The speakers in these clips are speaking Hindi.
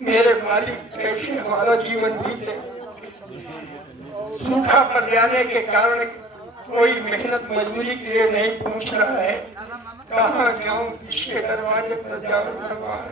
मेरे मालिक कैसे हमारा जीवन बीते। सूखा पड़ जाने के कारण कोई मेहनत मजदूरी के लिए नहीं पूछ रहा है। कहाँ जाऊं, किसके दरवाजे पर जाऊं भगवान।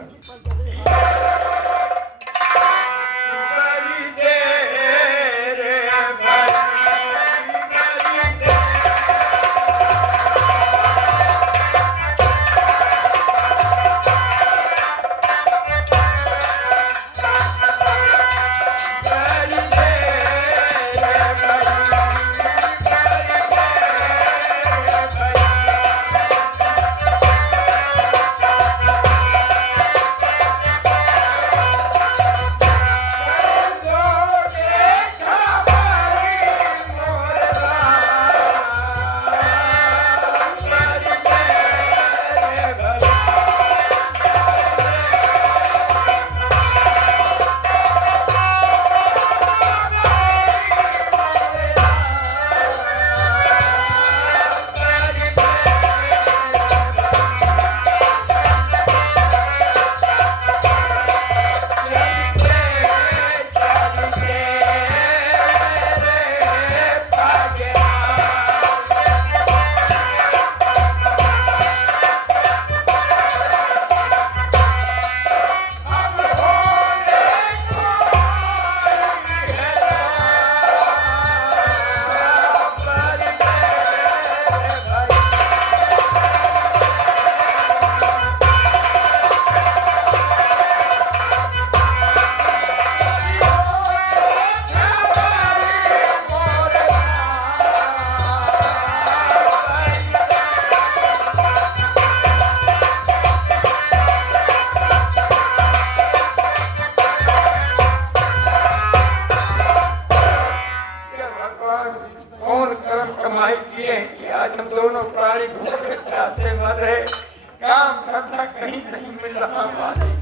कौन कर्म कमाई किए कि आज हम दोनों प्राणी भूखे प्यासे मर रहे। काम धंधा कहीं नहीं मिल रहा हमारे।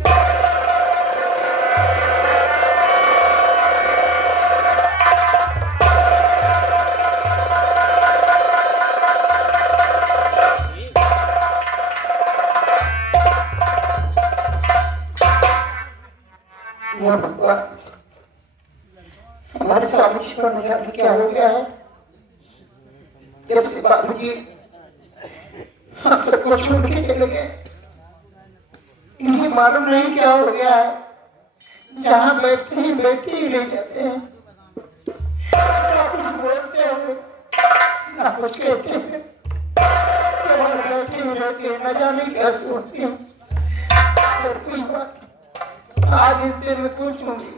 भगवान, हमारे स्वामी जी को न जाने क्या हो गया है। जब से बाबूजी हम सबको छोड़ के चले गए, इन्हें मालूम नहीं क्या हो गया है। जहाँ बैठते हैं बैठते ही रह जाते हैं, ना कुछ बोलते हैं ना कुछ कहते हैं। तो बैठे ही रहते हैं, न जाने क्या सोचते हैं। और कोई बात आज इनसे मैं पूछूंगी।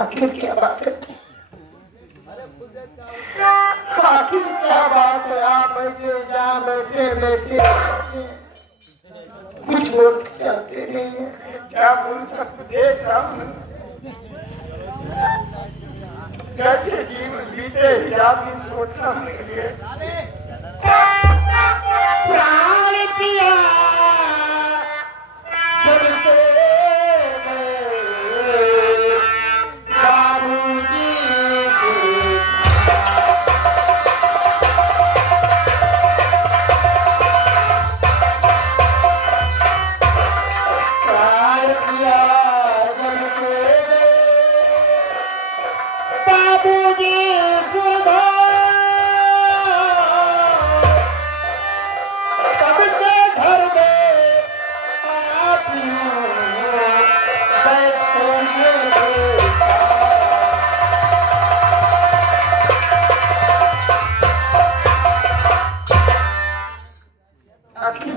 आखिर क्या बात है, आखिर क्या बात है। आप ऐसे जहाँ बैठे बैठे कुछ बोलते चाहते नहीं है। क्या बोल सकते, देख रहा हूँ कैसे जीवन बीते हिसाब से सोचना मेरे लिए। प्राण पिया जब से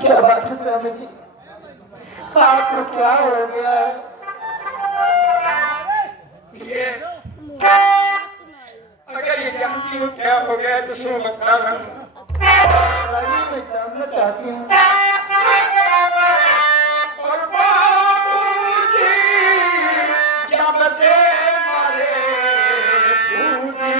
क्या बात है स्वामी जी, आपको क्या हो गया है। ये अगर ये जानती हूँ क्या हो गया तो सो बता रहा हूँ। मैं जानना चाहती हूँ। और बाबूजी जब से मारे फूट गई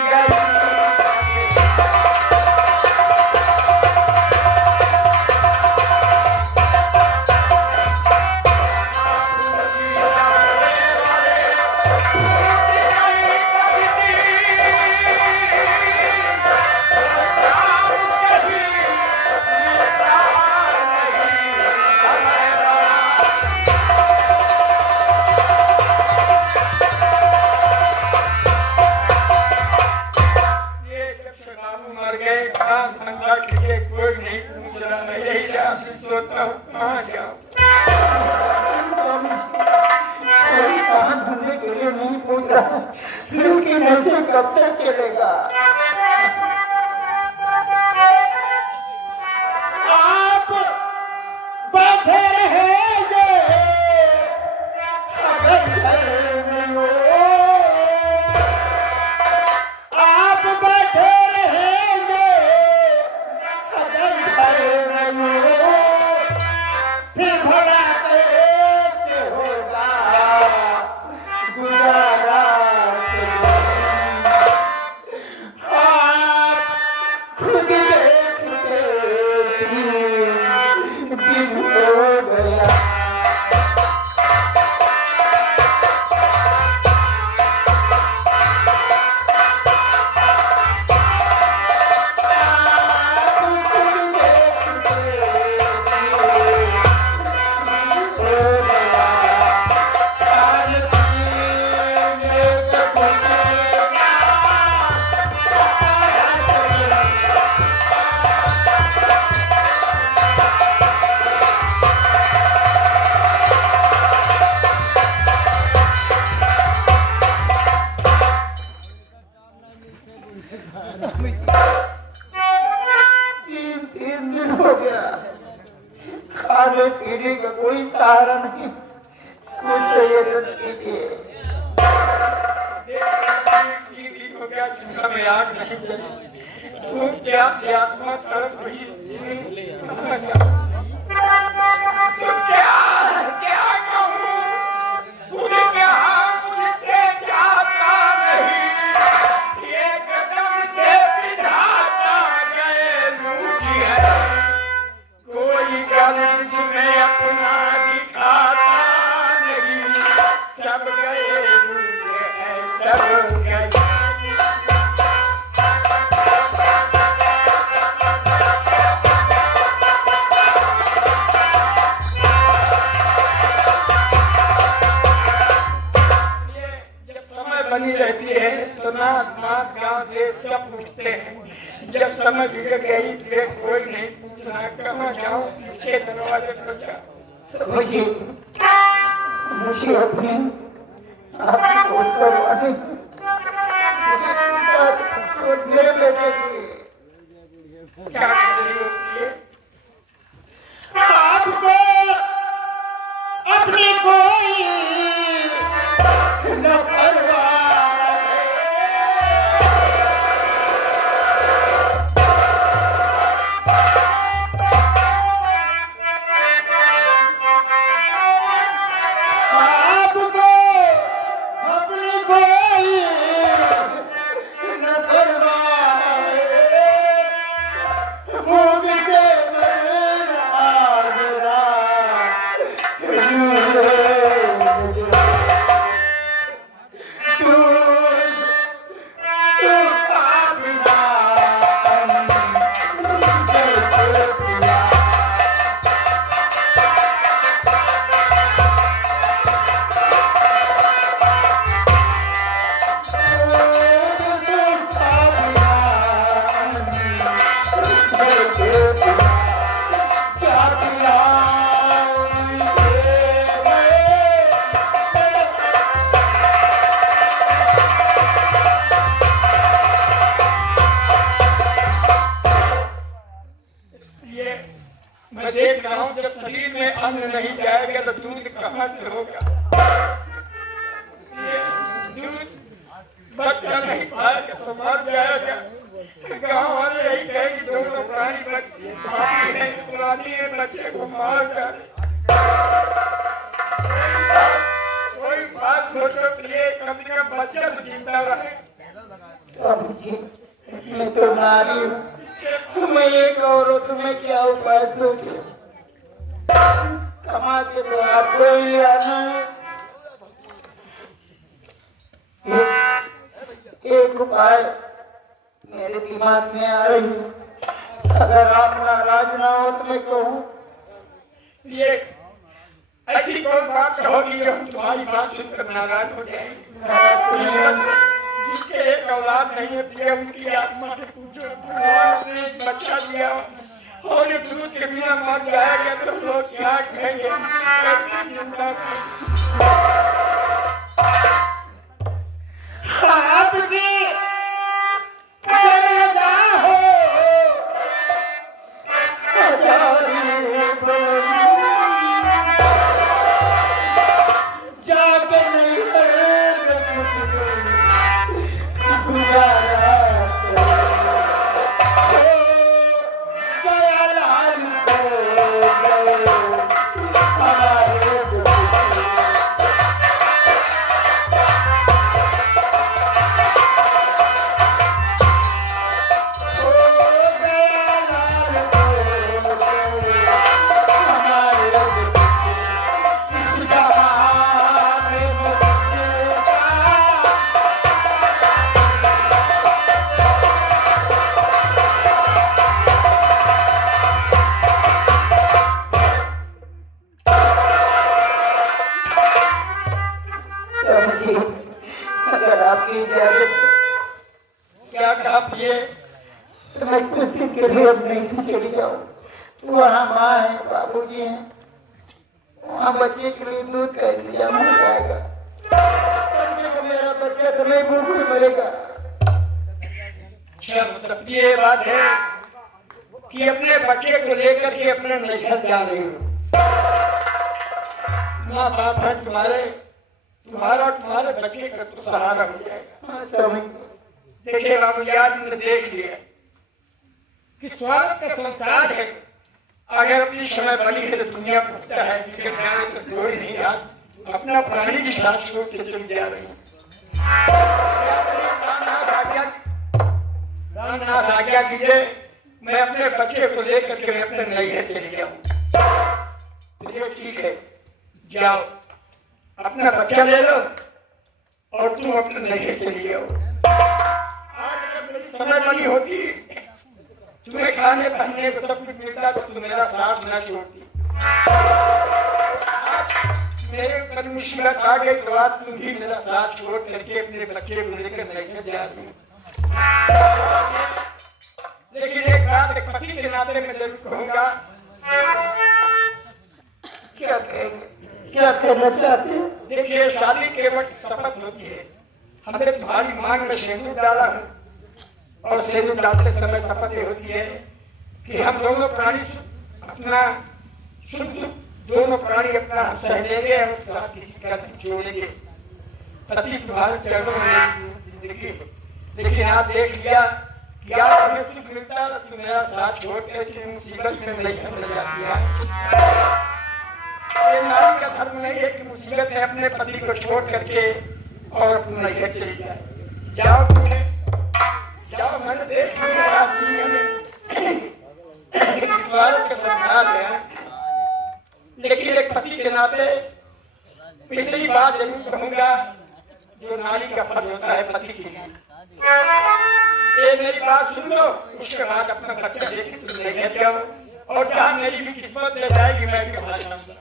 कई रात सोता हूँ कहाँ जाऊँ। कोई कहाँ धंधे के लिए नहीं पूछ रहा, लेकिन ऐसे कब तक चलेगा। आप बैठे रहेंगे अगर घर में हो, आप बैठे रहेंगे अगर घर में हो, फिर भला कैसे होगा गुजारा। आप खुद देखते दिन हो गया। तीन दिन हो गया, खाने पीने का कोई सहारा नहीं। कुछ ये कीजिए। हो गया, चूल्हा में आग नहीं जली, तू क्या से आत्मा तड़प रही तो क्या कहूँ तुझे, क्या मुझे चाहता नहीं, एकदम से विधाता गए रूठी है, कोई गलत में अपना दिखाता नहीं, सब गए रूठे हैं, सब गए। बनी रहती है तो नाथ मात गाँव देश सब पूछते हैं, जब समय बिगड़ गई फिर कोई नहीं पूछना, कहाँ जाऊँ किसके दरवाजे पर जाऊँ। मुझे अपनी आपको करवाने मेरे बेटे की क्या आपको अपनी कोई न परवाह। मैं देख रहा हूँ जब शरीर में अन्न नहीं जाएगा तो दूध कहाँ से होगा। दूध बच्चा नहीं पाएगा तो मर जाएगा। गाँव वाले यही कहेंगे दोनों प्राणी बच्चे पुरानी है, बच्चे को मार कर कोई बात सोचो के लिए कम से कम बच्चा तो जिंदा रहे। मैं तो नारी हूँ, मैं एक औरत में क्या उपाय सोचूं? कमा के तो आपको ही ले आना है। एक उपाय मेरे दिमाग में आ रही है, अगर आप नाराज ना हो तो मैं कहूँ ये ऐसी कौन बात कहोगी जो हम तुम्हारी बात सुनकर नाराज हो जाएंगे। जिसके एक औलाद नहीं है, उनकी आत्मा से पूछो, भगवान ने एक बच्चा दिया और ये दूध के बिना मर जाएगा तो लोग क्या कहेंगे? कैसी चिंता आपकी अगर आपकी इजाजत क्या आप ये तो मैं कुछ दिन के लिए अब नहीं चली जाऊँ। वहाँ माँ है, बाबूजी हैं, वहाँ बच्चे के लिए दूध का इंतजाम हो जाएगा। मेरा बच्चा तो नहीं भूख में मरेगा। मतलब ये बात है कि अपने बच्चे को लेकर के अपने नैहर जा रही हूँ। माँ बाप है तुम्हारे, तुम्हारा तुम्हारे बच्चे का तो सहारा हो जाएगा। देखिए बाबू जी, आज हमने देख लिया कि स्वार्थ का संसार है। अगर अपनी समय बनी है तो दुनिया पूछता है कि तो कोई नहीं, आज अपना प्राणी की सांस को चल जा रही है। रामनाथ आज्ञा कीजिए, मैं अपने बच्चे को लेकर के मैं अपने नैहर चले जाऊं। ठीक है, जाओ अपना बच्चा ले लो और तुम अपने नैहर चली जाओ। आज अगर मेरी समय बनी होती, तुम्हें खाने पहनने को सब कुछ मिलता तो तुम मेरा साथ न छोड़ती। मेरे ऊपर मुसीबत आ गई तो आज तुम ही मेरा साथ छोड़ करके अपने बच्चे को लेकर नैहर जा रही हो। लेकिन एक बात एक पति के नाते में जरूर कहूंगा। क्या कहेंगे, क्या कहना चाहते हैं? देखिए, शादी के वक्त शपथ होती है। हमने तुम्हारी मांग में सिंदूर डाला हूँ और सिंदूर डालते समय शपथ होती है कि हम दोनों प्राणी अपना शुद्ध, दोनों प्राणी अपना सहलेंगे और साथ किसी का नहीं छोड़ेंगे। पति तुम्हारे चरणों में जिंदगी है। लेकिन आप देख लिया कि आज हमें सुख मिलता तो मेरा साथ छोड़ के मुसीबत में नहीं हमें जाती है। ये नारी का धर्म नहीं है कि मुसीबत है अपने पति को छोड़ करके और अपना नैहर चली जाए। जाओ तुम्हें, जाओ, मैंने देख लिया के संसार है। लेकिन एक पति के नाते पहली बात जरूर कहूंगा, जो नारी का फर्ज होता है पति के लिए, ये मेरी बात सुन लो। उसके बाद अपना बच्चा लेके तुम नैहर जाओ और जहाँ मेरी भी किस्मत ले जाएगी मैं भी तुम्हारे साथ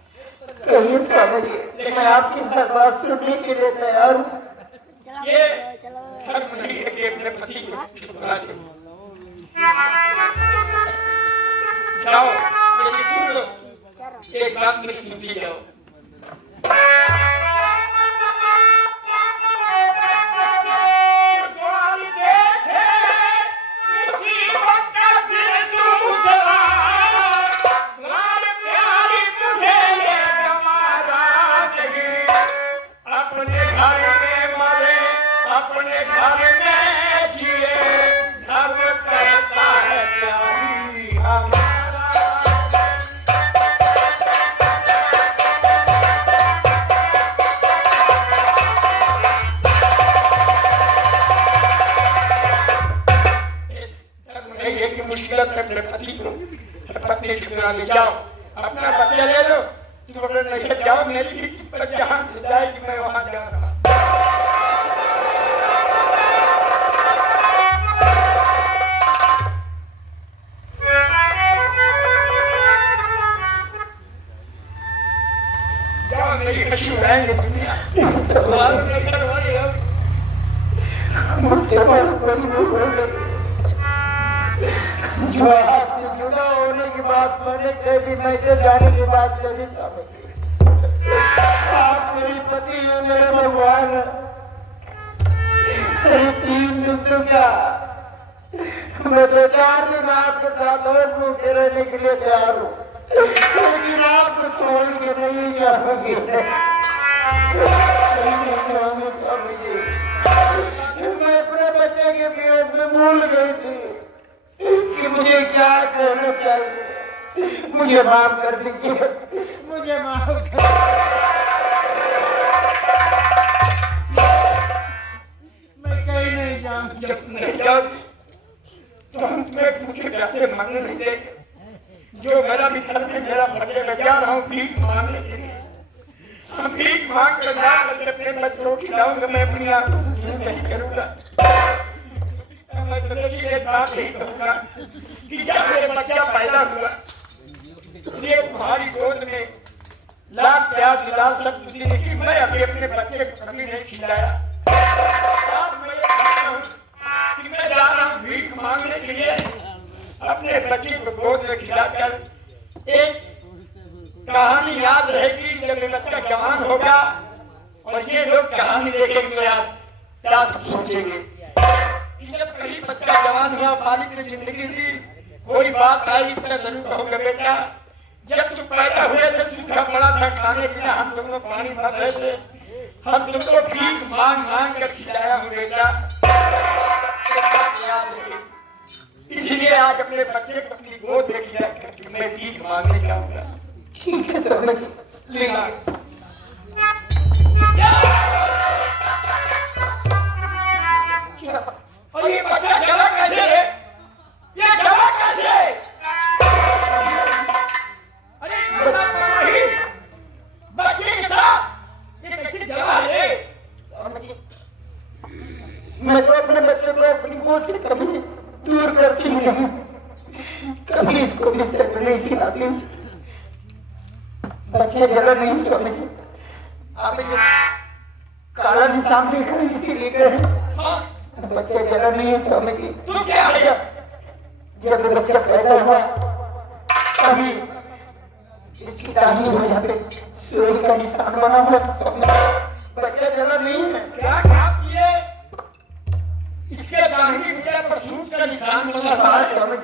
कहिए समझिए, मैं आपकी हर बात सुनने के लिए तैयार हूँ। ये धर्म नहीं है कि अपने पति को ठुकरा दो। जाओ, मेरी सुन लो, एक बात मेरी सुनती जाओ। ले जाओ, अपना बच्चा ले लो, तुम अपने नैहर जाओ। मेरी भी जहाँ से जाएगी मैं वहाँ जा रहा। जाओ, मेरी खुशी उड़ाएंगे दुनिया। तुम्हारे नैहर वही है। मुझसे बड़ी भूल हो गई। जो आपसे जुदा होने की बात मैंने कह दी, मैं तो जाने की बात करी स्वामी जी। आप मेरी पति है, मेरे भगवान है। अरे 3 दिन तो क्या, मैं 2-4 दिन आपके साथ और भूखे रहने के लिए तैयार हूँ, लेकिन आपको छोड़ के नहीं जाऊंगी। मैं अपने बच्चे के वियोग में भूल गई थी कि मुझे क्या करना चाहिए। मुझे माफ कर दीजिए, मुझे माफ कर। मैं कहीं नहीं जाऊंगी। जब नहीं जाऊंगी तो हम तुम्हें मुझे पैसे मांगने नहीं देंगे। जो मेरा मित्र है, मेरा भले मैं जा रहा हूँ भीख मांगने के लिए। हम भीख मांग कर जाकर अपने बच्चों को खिलाऊंगा, मैं अपनी आंखों से नहीं करूंगा। मैं तो एक बात ही कहूंगा कि जब मेरा बच्चा पैदा हुआ, ये तुम्हारी गोद में लाख प्यार दिला सब कुछ, लेकिन मैं अभी अपने बच्चे को कभी नहीं खिलाया। आज मैं ये कहता हूँ कि मैं जा रहा हूँ भीख मांगने के लिए, अपने बच्चे को गोद में खिलाकर एक कहानी याद रहेगी। जब मेरा बच्चा जवान होगा और ये लोग कहानी देखेंगे तो याद क्या सोचेंगे कि जब कहीं बच्चा जवान हुआ, मालिक की जिंदगी थी, कोई बात आई तो जरूर कहूँगा बेटा जब तुम पैदा हुए थे सूखा पड़ा था, खाने पीना हम तुमको पानी भर रहे थे, हम तुमको भीख मांग मांग कर खिलाया हूँ बेटा। इसलिए आज अपने बच्चे को अपनी गोद में खिला कर मैं भीख मांगने जाऊंगा। ठीक है सर, लेना और ये बच्चा जला कैसे है? ये जला कैसे है? अरे बच्चे के साथ ये कैसे जला है? मैं तो अपने बच्चे को अपनी गोद से कभी दूर करती नहीं, कभी इसको बिस्तर पर नहीं खिलाती हूँ। बच्चे जला नहीं स्वामी जी। आप जो काला निशान देखा इसीलिए कह बच्चे जला नहीं है स्वामी जी। तो क्या है? जब बच्चा पैदा हुआ अभी इसकी दाढ़ी हो जाते सूर्य का निशान बना हुआ स्वामी, बच्चा जला नहीं है। क्या आप ये इसके दाढ़ी पर सूर्य का निशान बना रहा है स्वामी जी?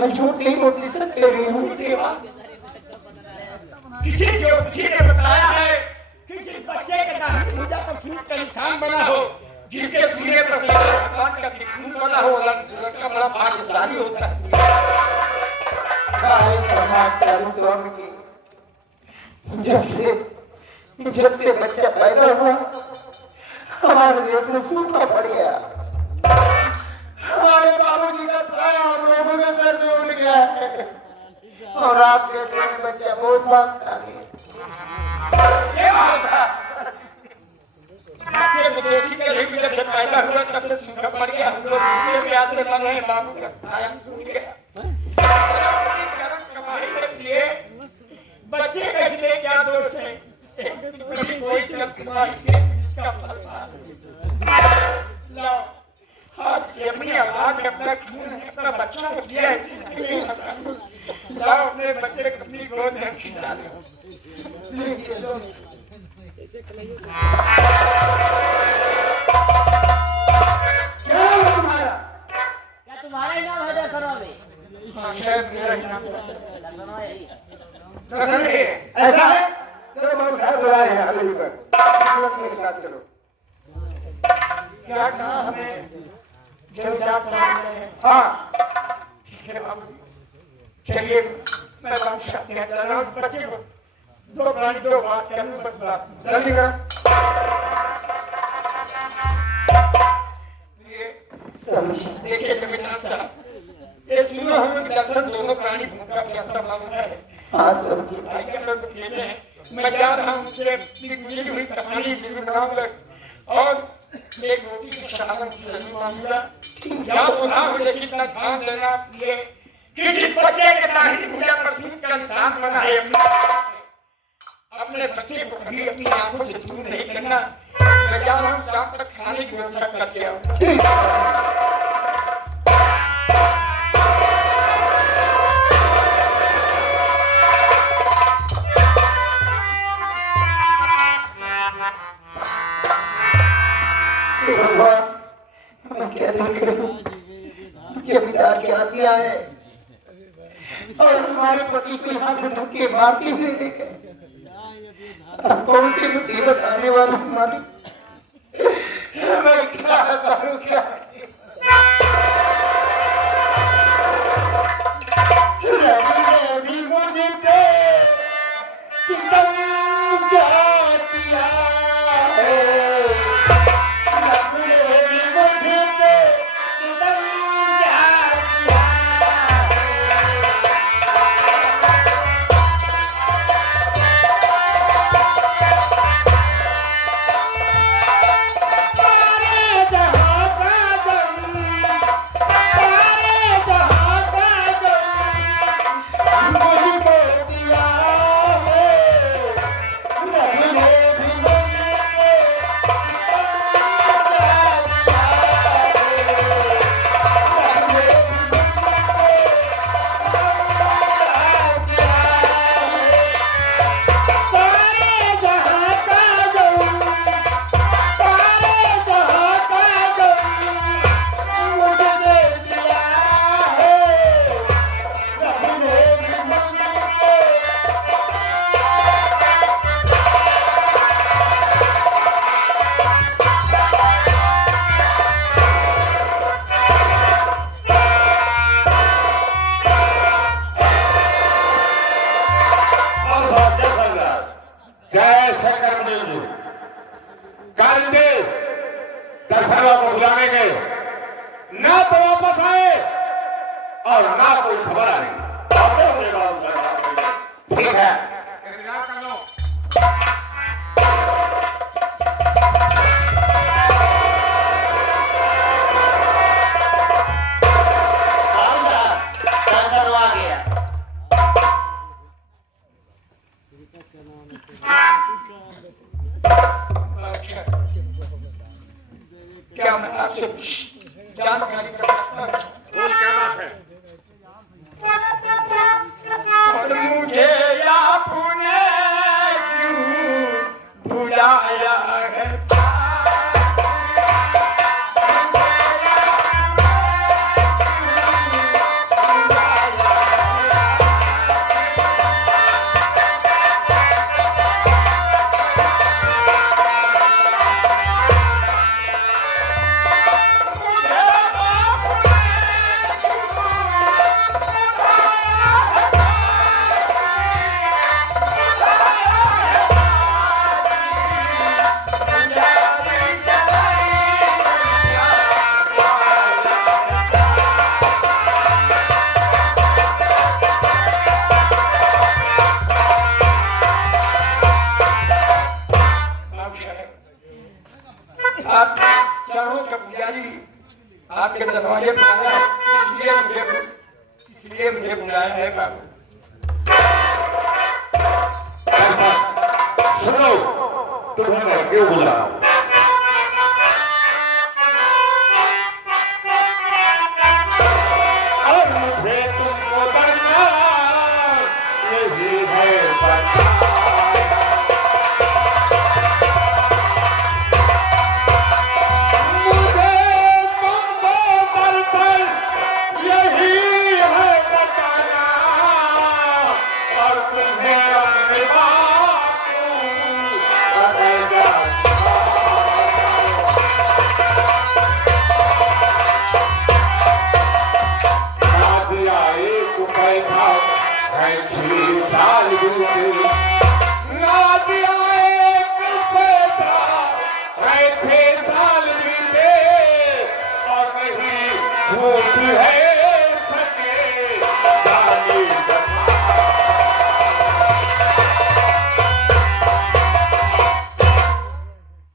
मैं झूठ नहीं बोलती, सच कह रही हूँ। किसी ने बताया है कि जिस बच्चे के दाढ़ी भुजा पर सूर्य का निशान बना हो, जिसके सीने पर भगवान का त्रिशूल बना हो, लड़का बड़ा भाग्यशाली होता है। स्वामी जी, जब से बच्चा पैदा हुआ हमारे देश में सूखा पड़ गया, हमारे बाबूजी का साया हम लोगों में सर में उड़ गया है और आप कहते हैं बच्चा बहुत मांगता है। बच्चे विदेशी के लिए जब पैदा हुआ तब से सूखा पड़ गया, हम लोग दूसरे प्यास से बन रहे, बाबू का साया सूख गया। कमाई करती है बच्चे का इसलिए क्या दोष है? कोई अपनी आवाज अपना खून अपना बच्चा को दिया है, लाओ अपने बच्चे को अपनी गोद में खिला दो। तुम्हारा ही नाम है दशरथ में? मेरा ऐसा है? चलो बाबू साहब बुलाए हैं हवेली पर, मेरे साथ चलो। क्या कहा हमें? हाँ ठीक है बाबू, चलिए मैं बाबू साहब के जा रहा हूँ। बच्चे को दो बात करूँ, बस बात जल्दी करो। देखिए कविता साहब, ये सुनो हमें दर्शन दोनों प्राणी भूखा प्यासा मांगता है। हाँ समझिए भाई का लोग खेलते हैं, मैं जा रहा हूँ मुझे मिली हुई कहानी बनाऊंगा और एक रोटी की शहादत जरूर मांगूंगा। क्या बोला हो लेकिन इतना ध्यान देना ये कि जिस बच्चे के दाढ़ी भुजा पर सूर्य का निशान बना है, अपने बच्चे को कभी अपनी आंखों से दूर नहीं करना। मैं जा रहा हूँ शाम तक खाने की व्यवस्था करके आऊँ। आए और हमारे पति को यहाँ से धक्के मारते हुए देखे। अब कौन सी मुसीबत आने वाली हमारी, मैं क्या करूं क्या। रवि मुझे पे सितम क्या किया है, रवि मुझे पे सितम क्या किया को बुलाने गए, ना तो वापस आए और ना कोई खबर आई। ठीक है, इंतजार कर लो। आ गया। क्या मैं आपसे जानकारी करना, बोल क्या बात है? और मुझे आपने क्यों बुलाया है। आप चारों का पुजारी आपके दरवाजे पर आया, इसलिए मुझे बुलाया है बाबू। सुनो, तुम्हें मैं क्यों बुला रहा हूं? और मुझे तुमको बरसाना यही है बरसाना।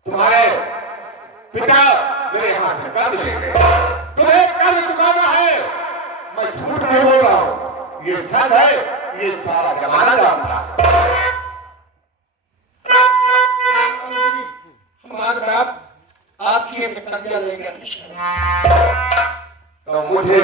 तुम्हारे पिता मेरे यहाँ से कर्ज ले गए, तुम्हें कर्ज चुकाना है। मैं झूठ नहीं बोल रहा हूँ, ये सच है, ये सारा जमाना जानता है। हमारे बाप आपकी ऐसे कर्जा लेकर तो मुझे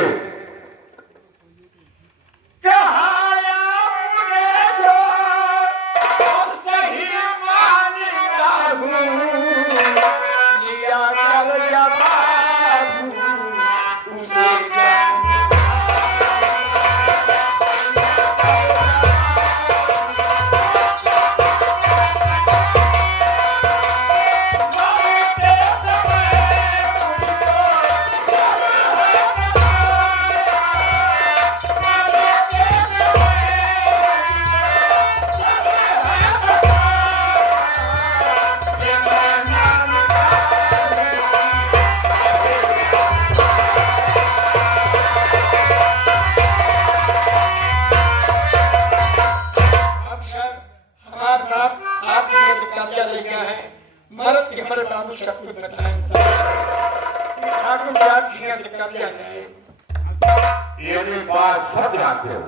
हमारे बाबू सब कुछ बताएं ठाकुर साहब की से कर दिया जाए। ये भी बात सब जानते हो।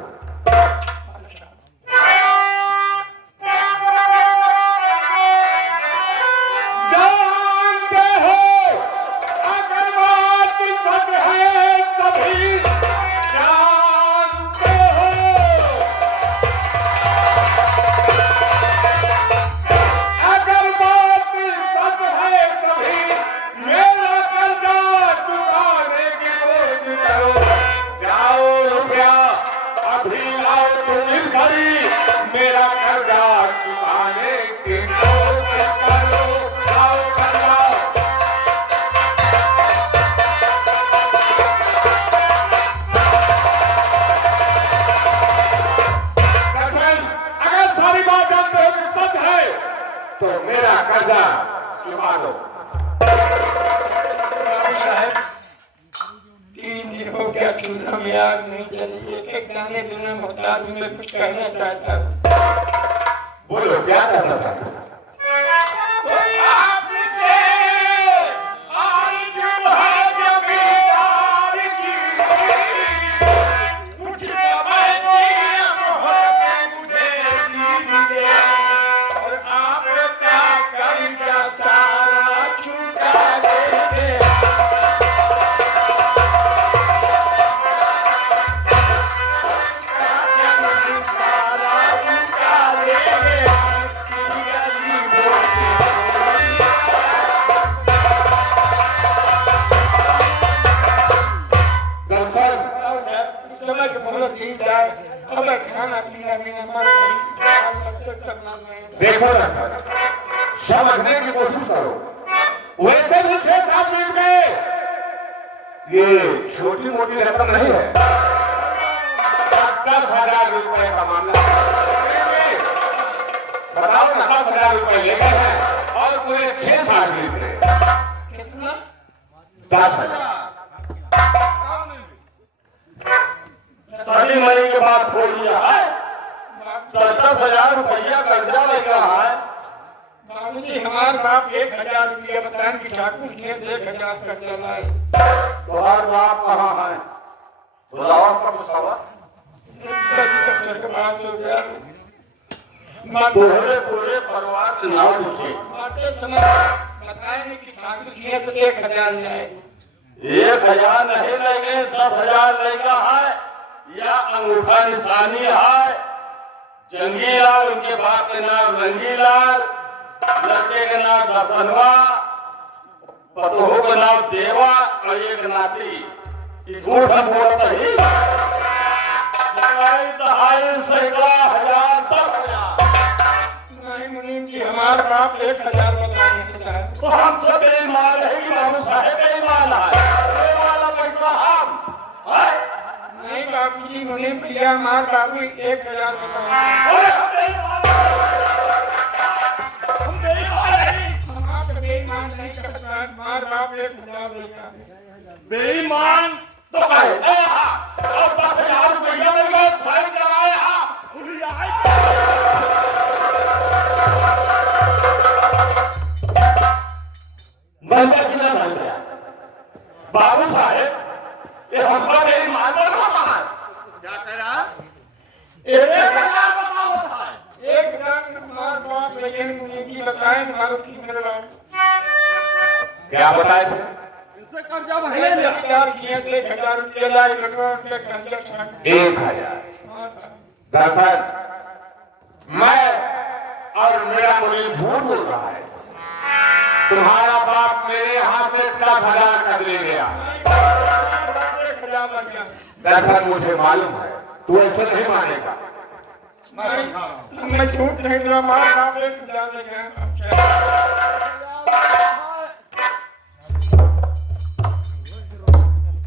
जानते हो अगर बात सच है सभी जानते हो। अगर बात सच है सभी मेरा कर्जा चुकाने की कोशिश करो। जाओ रुपया अभी लाओ तुम इस घड़ी मेरा कर्जा चुकाने की कोशिश करो। लाओ कर्जा। दरअसल अगर सारी बात जानते हो कि सच है तो मेरा कर्जा चुका दो। बाबू साहब 3 दिन हो गया चूल्हा में आग नहीं जली। एक दाने बिना मोहताज में कुछ कहना चाहता हूँ। बोलो क्या करना चाहते हो? आपसे आरज़ू है जमींदार की, कुछ समय की मोहब्बत मुझे दीजिए और आपका कर्जा सारा चुका देंगे। समय के मोहलत दी जाए। अब खाना पीना बिना मर देखो ना सर, समझने की कोशिश करो। वैसे भी 6-7 मिनट में ये छोटी मोटी रकम नहीं है। 10,000 रुपए का मामला है। बताओ ना 10,000 रुपए ले गए हैं और पूरे 6 साल बीत गए। कितना? 10,000 सभी महीने के बाद खोल लिया है। 10,000 रुपया कर्जा लेगा है। बाबू जी हमारे बाप 1,000 रुपया बताएं कि ठाकुर के 1,000 कर्जा लाए। तुम्हारा बाप कहाँ है? बुलाओ उसका मुसावा। पूरे पूरे परिवार के नाम लिखे। बताएंगे कि ठाकुर के से 1,000 लाए। 1,000 नहीं लेंगे, 10,000 लेगा है या अंगूठा निशानी है। जंगीलाल उनके बाप के नाम रंगीलाल, लड़के के नाम दसनवा, पतोह के नाम देवा और एक नाती। झूठ हम बोलते ही 2,500 सैकड़ा हजार 10,000। नहीं मुनीम जी हमारे बाप 1,000 बताए। तो हम सब बेईमान है कि बाबू साहेब बेईमान है? ये वाला पैसा हम है? नहीं बाबू जी मुनीम भैया हमारे बाबू 1,000 बताए। अरे हम बेईमान नहीं। हम आप बेईमान नहीं कर सकते। हमारे बाप 1,000 देगा। बेईमान तो कहे और 10,000 रुपया लेगा साइन कराए बंदा कितना बन गया। बाबू साहेब ये हमका बेईमान बना है। क्या कह रहा? 1,000 बताओ होता है। 1,000 हमारे बाप लेकिन मुनीम जी बताए हमारे की मेरे बाप क्या बताए थे? इनसे कर्जा भले लिया। 1,000 रुपया लाए लगवा के कर्जा था। 1,000 दरअसल मैं और मेरा मुनीम झूठ बोल रहा है। तुम्हारा बाप मेरे हाथ से 10,000 कर ले गया। 1,000 लग गया। दरअसल मुझे मालूम है तू ऐसे नहीं मानेगा। मैं झूठ नहीं बोला। हमारे बाप 1,000 लग गया।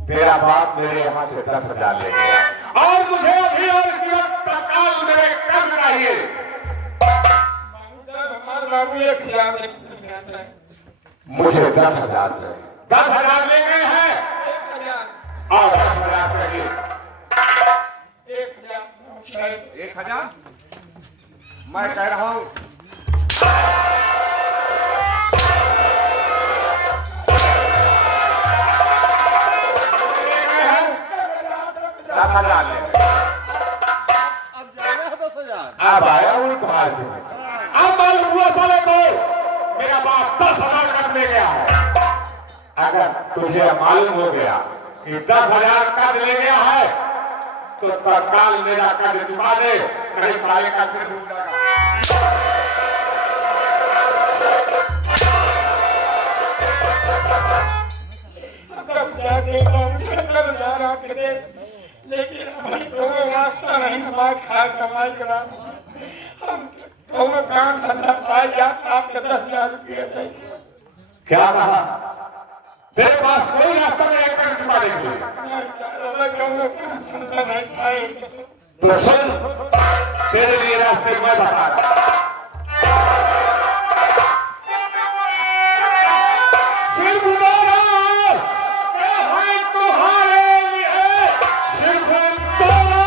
तेरा बाप मेरे यहाँ से 10,000 ले गया और मुझे अभी और इसी वक्त तत्काल मेरे कर्ज चाहिए। हमारे बाबू 1,000 लेके है। मुझे 10,000 चाहिए। 10,000 ले गए हैं 1,000 और 10,000 चाहिए। 1,000 मैं कह रहा हूँ खजान ले। अब जाना है 10,000। अब आया हूँ तुम्हारे से। अब मालूम हुआ साले को मेरा बाप 10,000 कर ले गया है। अगर तुझे मालूम हो गया कि 10,000 कर ले गया है तो तत्काल मेरा कर्ज चुका दे, नहीं साले का सिर डूब जाएगा। कब जाके कब जा रहा थे, लेकिन हमारी कोई रास्ता नहीं, हमारे खा कमाई करा हम दोनों काम धंधा पाए जाता आपके 10,000 रुपये से। क्या कहा? तेरे पास कोई रास्ता नहीं है कर्ज चुकाने के लिए? दोनों काम धंधा नहीं पाए। तो सुन, तेरे लिए रास्ते मैं बता रहा। सिर्फ मेरा है तुम्हारे लिए, सिर्फ तेरा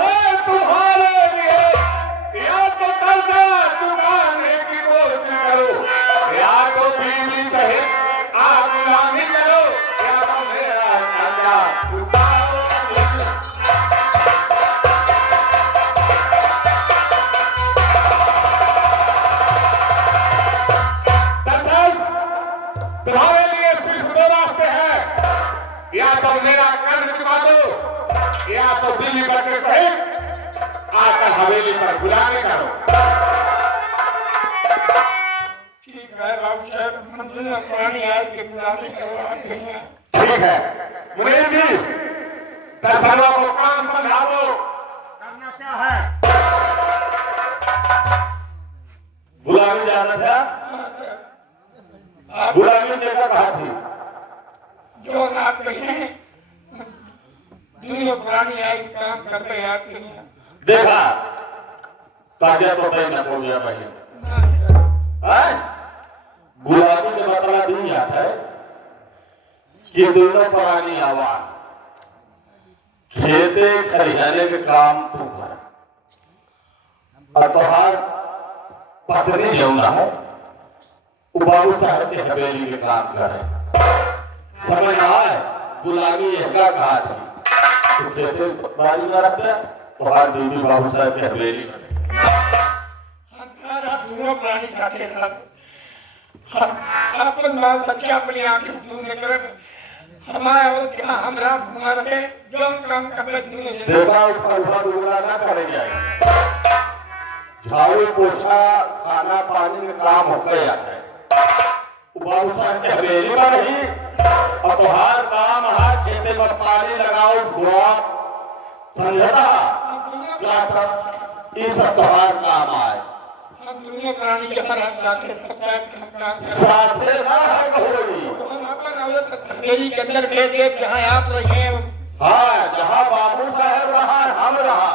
है तुम्हारे लिए। या तो कर्जा चुकाने की कोशिश करो, या तो बीवी सहित आप गुलामी करो, या तो मेरा कर्जा चुकाओ। तुम्हारे लिए सिर्फ 2 रास्ते हैं, या तो मेरा कर्ज चुका दो, या तो दिल्ली बच्चे सहित आकर हवेली पर गुलामी करो। ठीक है बाबू साहब, हम दोनों पानी आए के गुलामी करवाते हैं। ठीक है मुनीर जी, 10,000 को काम समझा दो। करना क्या है? गुलामी जाना था? गुलामी जगह कहा थी? जो आप कहें दुनिया पुरानी आई काम करते आते हैं। देखा ताजा तो तय न हो गया भाई। गुलामी का मतलब नहीं आता है कि दोनों पुरानी आवाज खेते खरियाने के काम तू कर और तुहार पत्नी जमुना है बाबू साहब के हवेली के काम करे। समझ आए गुलामी एका कहा थी तो खेते बारी में रखते तो हर बीबी बाबू साहब के हवेली में। दोनों प्राणी साथे था, अपन माल बच्चा अपनी आंखें दूर कर हमारे और जहाँ हमरा हमारे जो काम कर देखा उठा ना करे जाएगा। झाड़ू पोछा खाना पानी का काम होकर जाता है बाबू साहब के हवेली पर ही, और तुहार काम है खेते में पानी लगाओ बुआ समझता क्या कर ये सब तुहार काम आए। हम दोनों प्राणी जहाँ साथे साथे ना है कहोरी। हम अपन औरत हवेली के अंदर भेज दे जहाँ आप रहे। हाँ जहाँ बाबू साहब रहा हम रहा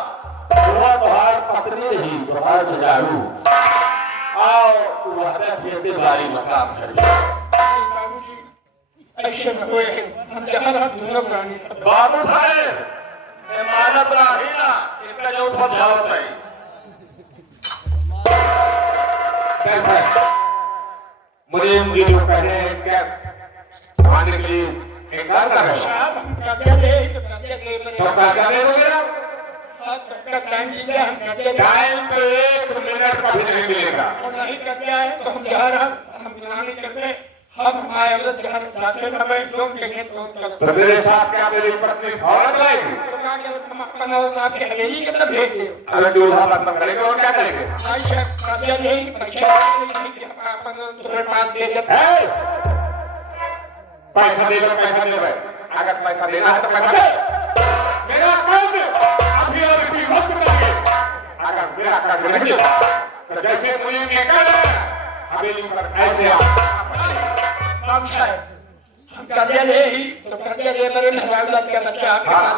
वह तुहार पत्नी ही तुहार गुजारू आओ वह खेती बाड़ी में काम करिए। बाबूजी ऐसे न होए, हम जहाँ रहा दोनों प्राणी बाबू साहब मानत रही ना इनका जो समझावत है कैसा मुझे जो कहे क्या आने के लिए एक बार कर रहे साहब हम कर्जा ले तो कर्जा ले तो क्या करोगे ना टाइम दीजिए, हम कर्जा टाइम पे 1 मिनट का भी नहीं मिलेगा। और नहीं कर्जा है तो हम जहाँ रहा हम गुलामी करते हम हमारे औरत जहाँ साथे न बैठ जो कहें तो मेरे साथ क्या मेरी पत्नी औरत लाएगी? हम अपन और आपके हवेली के अंदर भेज दे। अगर दूल्हा मतलब करेंगे और क्या करेंगे? कर्जा नहीं पैसा अपन थोड़े पास दे देते है पैसा दे दो पैसा दे दो। अगर पैसा देना है तो पैसा दे। मेरा कर्ज अभी और इसी वक्त चाहिए। अगर मेरा कर्ज नहीं तो जैसे मुझे निकल हवेली पर ऐसे हम कर्जा ले ही तो कर्जा ले मेरे मेहराज का बच्चा आपके पास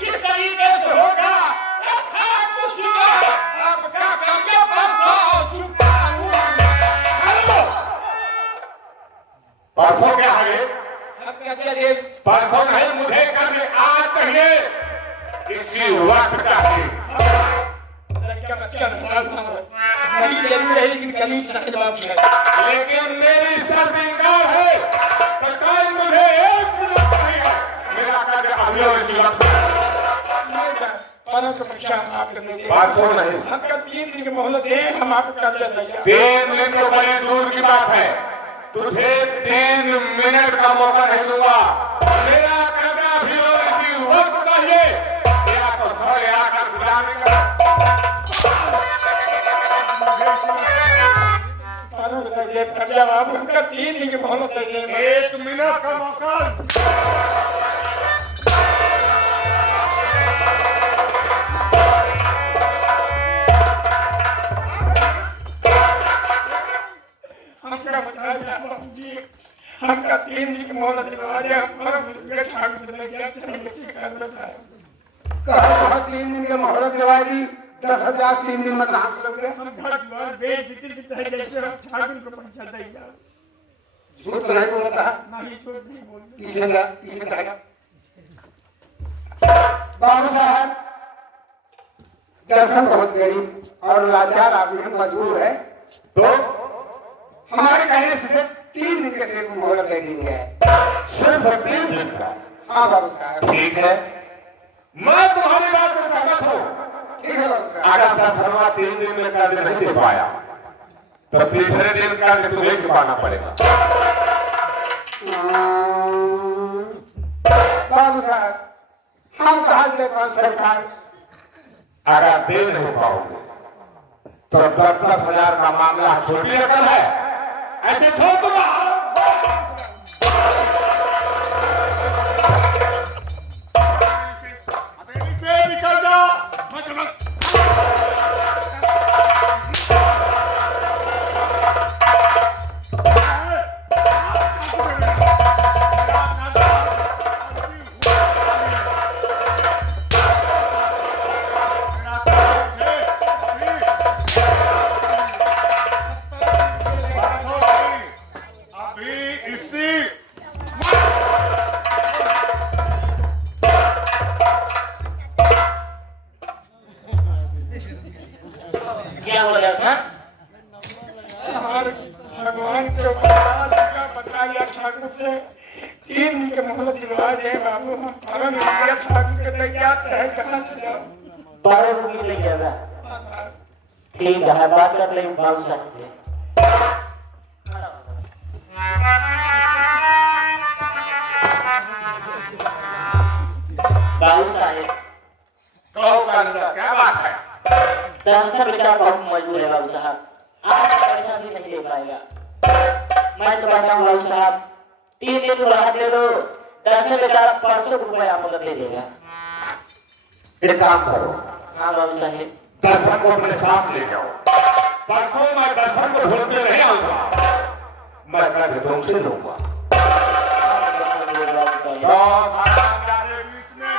जिस तरीके से होगा आपका कर्जा परसों क्या है? कर्जा ले परसों नहीं मुझे कर्ज आज चाहिए। इसी वक्त चाहिए। लड़का बच्चा गली जरूर है लेकिन गली से नहीं जवाब है। लेकिन मेरी शर्त इंकार है। सरकार मुझे 1 मिनट चाहिए। मेरा कार्य अभी और इसी वक्त। परंतु बच्चा हम आपको दे देंगे। बात सुन नहीं। हमका 3 दिन की मोहलत है, हम आपको कर देंगे। 3 दिन तो बड़े दूर की बात है। तुझे 3 मिनट का मौका नहीं दूंगा। मेरा कार्य अभी और इसी वक्त चाहिए। मेरा तो सर आकर गुलामी कर। जवाब हमका 3 दिन की मोहलत है। 1 मिनट का मौका। हमका बताया जी, हमका 3 दिन की मोहलत दिलवा दिया। हमारा ठाकुर ने क्या कहा 3 दिन की मोहलत दिलवा दी। 10,000 3 दिन में कहाँ से लोगे? हम घर द्वार बेफिक्र की तरह जैसे हम ठाकुर को पहुंचा देंगे। झूठ तो नहीं बोलता है। नहीं झूठ नहीं बोलते। पीछे जाएगा। बाबू साहब दर्शन बहुत गरीब और लाचार आदमी है, मजबूर है, तो हमारे कहने से 3 दिन के सिर्फ मोहलत दे देंगे। सिर्फ 3 दिन का। हाँ बाबू साहब ठीक है, मैं तुम्हारी बात से सहमत हूँ। ठीक है बाबू साहब। अगर दशरवा 3 दिन में कर्ज नहीं दे पाया तो तीसरे दिन कर्ज तुम्हें चुकाना पड़ेगा। बाबू साहब हम कहा दे पाएं सरकार? अगर दे नहीं पाओगे तो 10,000 का मामला छोटी रकम है, ऐसे छोड़ दूंगा। हवेली से निकल जा। मत क्या हो गया सर? हमारे भगवान के का बताया ठाकुर से 3 दिन के मोहलत दिलवा दे बाबू। हम फरन रुपया ठाकुर के तैयार है, कहाँ से जाओ? 12 रुपये ले जाएगा। ठीक है, बात कर लेंगे बाबू साहब से। बाबू साहब कहो कानून, क्या बात है? दरअसल बेचारा बहुत मजबूर है बाबू साहब, आज पैसा भी नहीं दे पाएगा। मैं तो कहता हूँ बाबू साहब 3 दिन को राहत दे दो। दरअसल बेचारा 500 रुपये आप लोग दे देगा। एक काम करो, हाँ बाबू साहब। दर्शन को अपने साथ ले जाओ। परसों मैं दर्शन को ढूंढते नहीं आऊंगा, मैं कर्ज तुमसे लूंगा। तो महाराज जाने बीच में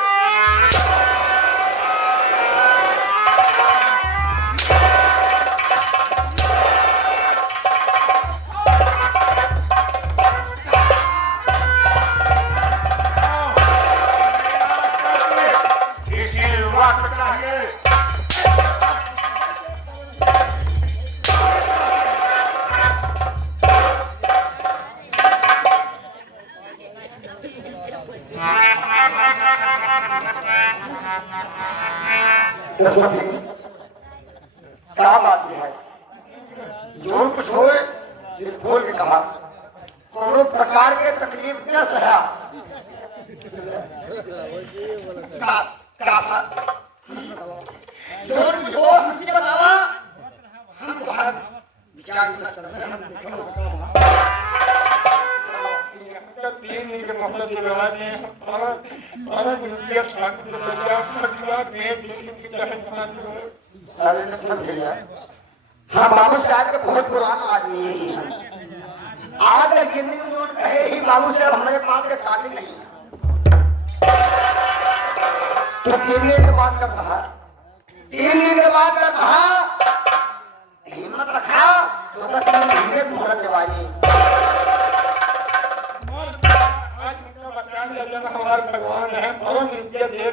इसी वक्त चाहिए। क्या बात है? जो कुछ हो दिल खोल के कहा, कोनो प्रकार के तकलीफ न सहा। जो कुछ हो हमसे बतावा, हम तुम्हारा विचार विमर्श करेंगे। हम देखेंगे 3 दिन के मोहलत दिलवा दें। हमारा रुपया ठाकुर के तैयार फटवा दे की चाहे अरे न समझ लिया। हाँ बाबू साहब के बहुत पुराना आदमी है। आज जिंदगी में जो कहे ही बाबू साहब हमारे पास के काटे नहीं। तो 3 दिन के बाद का कहा, 3 दिन के बाद का कहा, हिम्मत रखा तो 3 दिन में मोहलत दिलवाई। आज उनका बचा लिया, हमारे भगवान है, बहुत रुपया दे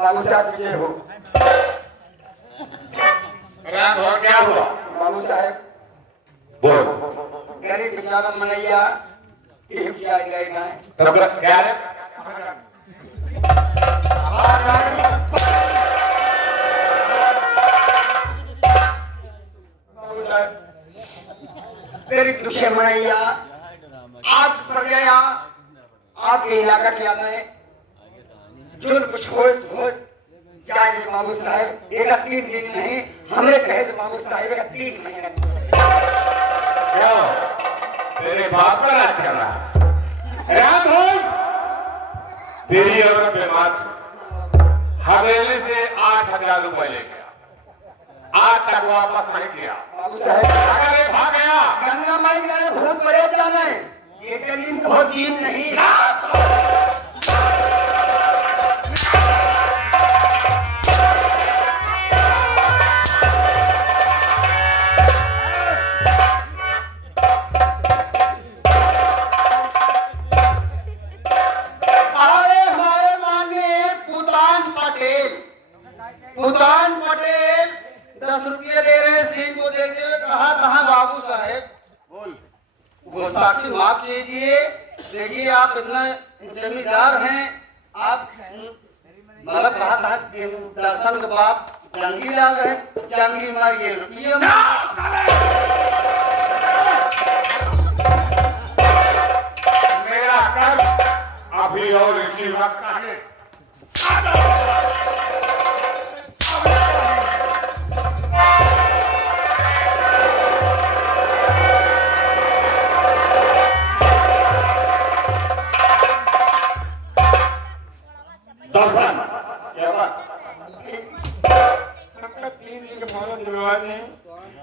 बाबू साहब विजय हो। राम हो क्या हुआ? बाबू साहब बोल। गरीब बेचारा मनैया एक जाए गए हैं। तब क्या रे? बाबू साहब गरीब दुखे मनैया आग पड़ गया। आपके इलाका क्या में जो कुछ हो जाए बाबू साहब। एक 3 दिन नहीं हमरे कहे तो बाबू साहब एक 3 महीने। क्यों? तेरे बाप का राज कर रहा है। राम हो तेरी औरत बीमार थी। हवेली से 8,000 रुपए ले गया। आज तक वापस नहीं किया। बाबू साहब अगर ये भाग गया गंगा माई करे भूत बड़े जाने ये जमीन तो दिन नहीं। हमारे माननीय पुतान पटेल 10 रुपये दे रहे सिंह को देते हुए कहा कहा बाबू साहेब गुस्ताखी माफ कीजिए। देखिए आप इतना जमींदार हैं। आप मतलब कहा था दर्शन के बाद जंगी ला गए जंगी मारिए रुपये मेरा कर अभी और इसी वक्त है। दर्शन क्या बात? आपका 3 दिन के मोहलत दिलवाए हैं।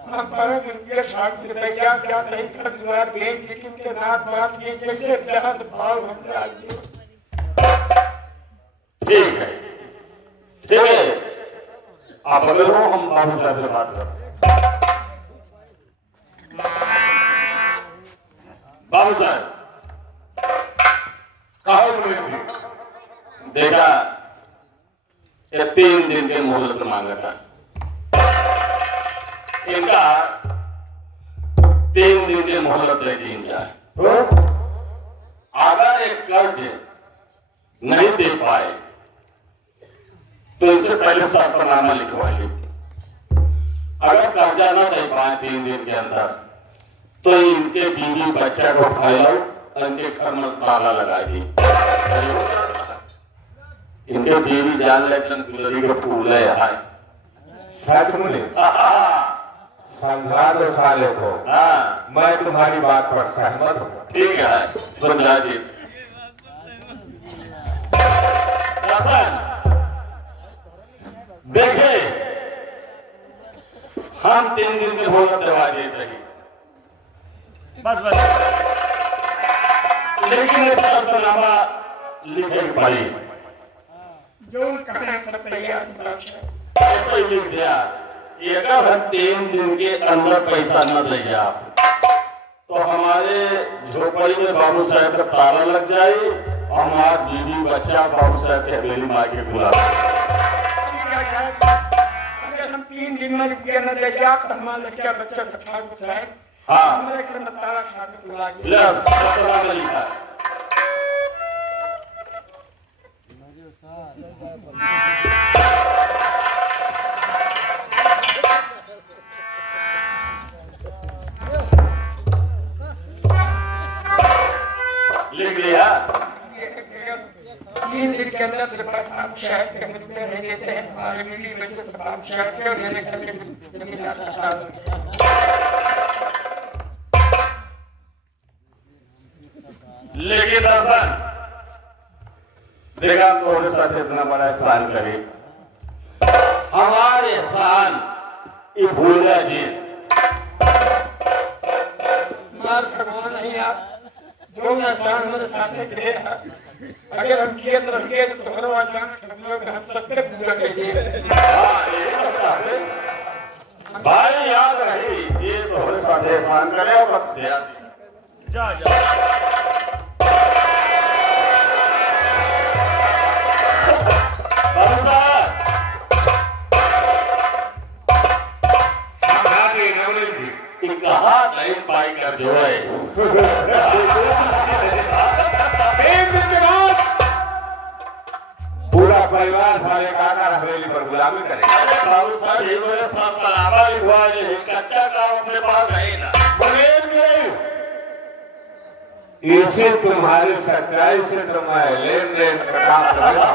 हम 12 दिन के साथ क्या क्या नहीं कर दिलवा बैंक लेकिन के रात बात ये जैसे चाहत भाव हमसे आज ठीक है ठीक है। आप अगर हो हम बाबू साहब से बात करें। बाबू साहब कहो बोले थे। देखा ये 3 दिन के मोहलत मांगा था। इनका 3 दिन के मोहलत दे दी जाए तो अगर एक कर्ज नहीं दे पाए तो इससे पहले शर्तनामा लिखवाइए। अगर कर्जा न दे पाए 3 दिन के अंदर तो इनके बीवी बच्चा को उठाओ इनके घर में ताला लगाइए। इनके बीवी जान लेकिन गुलरी को फूल है सच में समझा दो साले को। हाँ मैं तुम्हारी बात पर सहमत हूँ। ठीक है समझा जी। देखे हम 3 दिन के मोहलत दवा देते हैं बस लेकिन ये शर्तनामा लिखे पड़ी जो कहें सब तैयार कोई लिख दिया अगर 3 दिन के अंदर पैसा न दे आप तो हमारे झोपड़ी में बाबू साहब का ताला लग जाए। हमारा बीवी बच्चा बाबू साहब के हवेली माँ के बुला। अगर हम 3 दिन में रुपया न दे जाए तो हमारा लड़का बच्चा सब ठाकुर साहब हाँ हमारे घर में ताला ठाकुर बुला के शर्तनामा लिखा है। लिख लिया। 3 दिन के अंदर फिर बाबू साहब के रुपये नहीं देते हैं हमारे बीवी बच्चे सब बाबू साहब के और मेरे घर के जमींदार का लेकिन दर्शन देखा तुम्हारे साथ इतना बड़ा एहसान करे हमारे एहसान ये भूलना जी मार भगवान नहीं आप जो आसान हमारे साथ गए अगर हम किए तो रहिए तो हमारा आसान हम लोग हम सबसे पूरा करिए। भाई याद रही ये तुम्हारे साथ एहसान करे और वक्त दिया जा बाबू साहब लाइन पाई कर जो है। एक दिन के बाद पूरा परिवार सारे काका हवेली पर गुलामी करेगा। अरे बाबू साहब ये मेरे साथ तलाबा लिखवा है, कच्चा काम अपने पास है ना। इसे तुम्हारी सच्चाई से तो मैं लेन देन का काम करूंगा।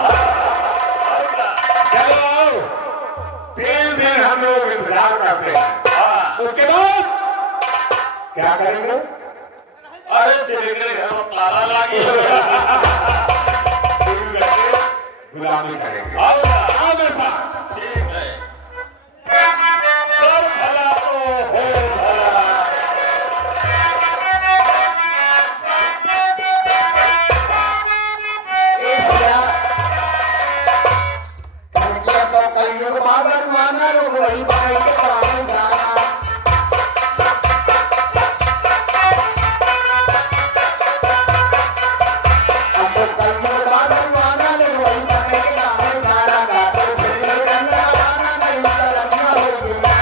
चलो 3 दिन हम लोग इंतजार करते हैं, उसके बाद क्या करेंगे? अरे तेरे घर में ताला लगी है। गुलामी करेंगे। आओ ना। आओ मेरे साथ। ठीक है। सब भला तो हो भला। तो कई लोग बाबर माना लोग वही भाई के पानी जाना। अब तो कई लोग बाबर माना लोग वही भाई के पानी जाना। गाते फिरने रंगा गाना नहीं तरंगा हो गया।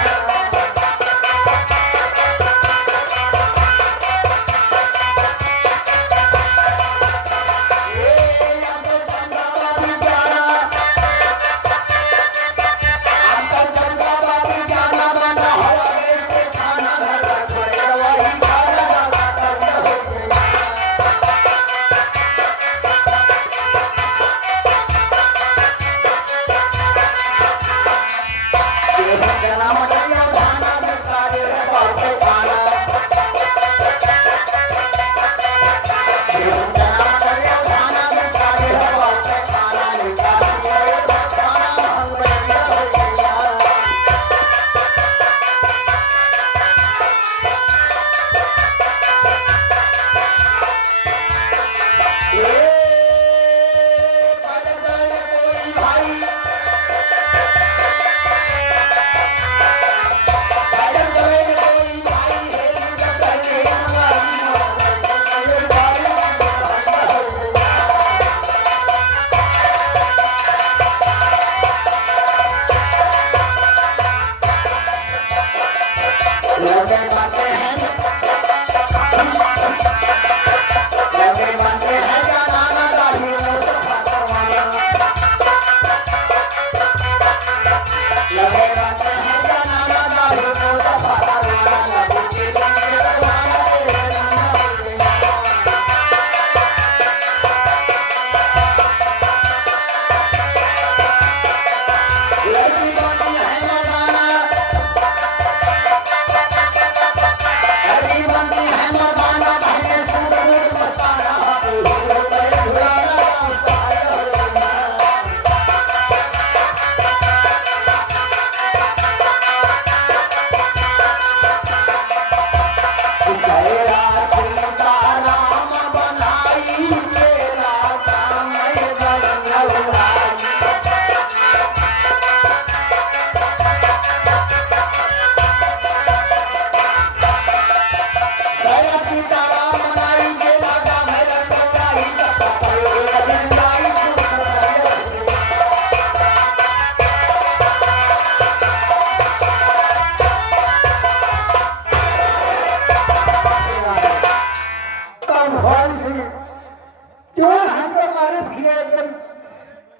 ये अब तो पंजाबी जाना।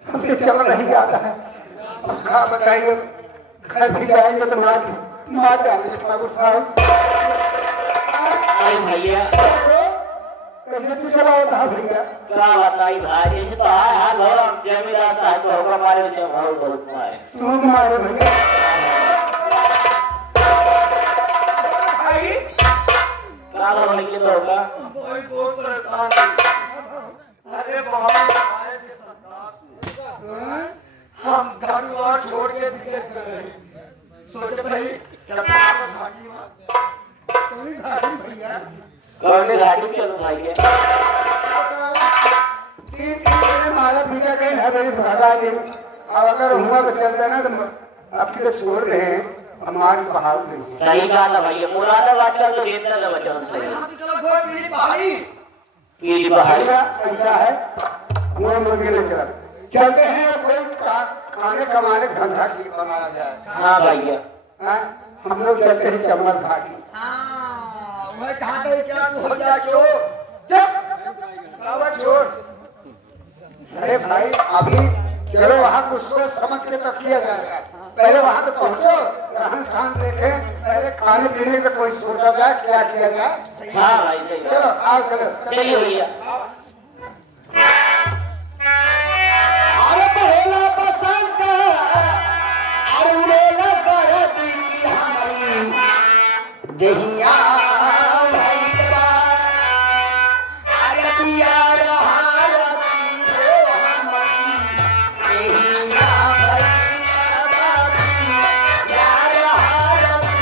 हमसे चल नहीं जाता है। हाँ बताइए, घर भी जाएंगे तो मार डालेंगे ठाकुर साहब। अरे भैया कैसे तू चला होता भैया? क्या बताई भाई, ये तो हाल हो जमींदार साहब को हमारे से बहुत है। तू मारे भैया क्या होने के तो होगा। बहुत परेशान। अरे बहुत हम घर द्वार छोड़ के निकले गए, सोचे भाई चलना घाटी में। थोड़ी घाटी भैया कौन गाड़ी चलो भाई है। तीन मारा भैया कहीं हवेली भागा दे। अब अगर हुआ तो चलता ना तो आपके तो छोड़ रहे हैं हमारी पहाड़ नहीं। सही बात है भैया, मुरादाबाद चल तो जितना न बचन से पीली पहाड़ी ऐसा है वो मुर्गे नहीं चला चलते हैं। कोई खाने कमाने धंधा की बनाया जाए। हाँ भैया हाँ? हम लोग चलते हैं चमन घाटी। मैं कहा था इतना तू हो जा चोर चोर। अरे भाई अभी चलो वहाँ कुछ सोच समझ के तब किया जाएगा। पहले वहाँ तो पहुँचो, रहन सहन देखे, पहले खाने पीने का कोई सोचा जाए क्या किया जाए। हाँ भाई सही चलो आओ चलो चलिए भैया। अरे पहला बसंत अरे मेरा बरदी हमारी देहिया भैया अरे पिया रहारती हो हमारी देहिया भैया बाबी यार रहारती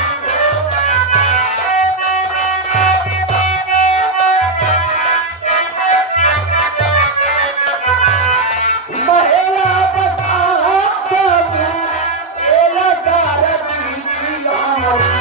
महिला बसंत मेरा बरदी हमारी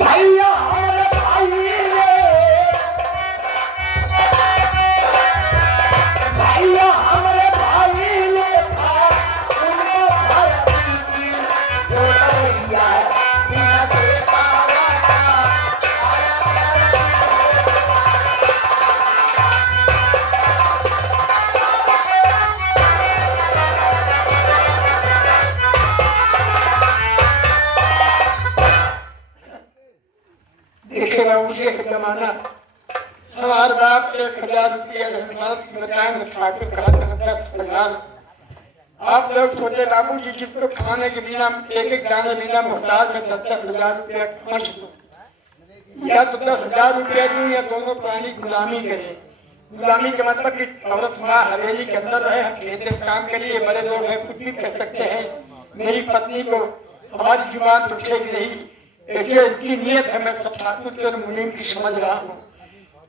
भैया हमारे भाई रे भैया हमारे भाई रे उनको भरती की जो भैया बिना के पावा देखेगा मुझे जमाना हमारे बाप 1000 रुपया बताएंगे ठाकुर कहा था 10,000। आप लोग सोचे बाबू जी जिसको खाने के बिना एक एक दाने बिना मोहताज में 10,000 रुपया खर्च दो या तो 10,000 रुपया दूं या दोनों प्राणी गुलामी करे। गुलामी का मतलब कि औरत माँ हवेली के अंदर रहे, हम खेत में काम करिए, बड़े लोग हैं कुछ भी कह सकते हैं। मेरी पत्नी को हमारी जुबान तो उठेगी नहीं, ये इनकी नियत है। मैं सब ठाकुर मुनीम की समझ रहा हूँ,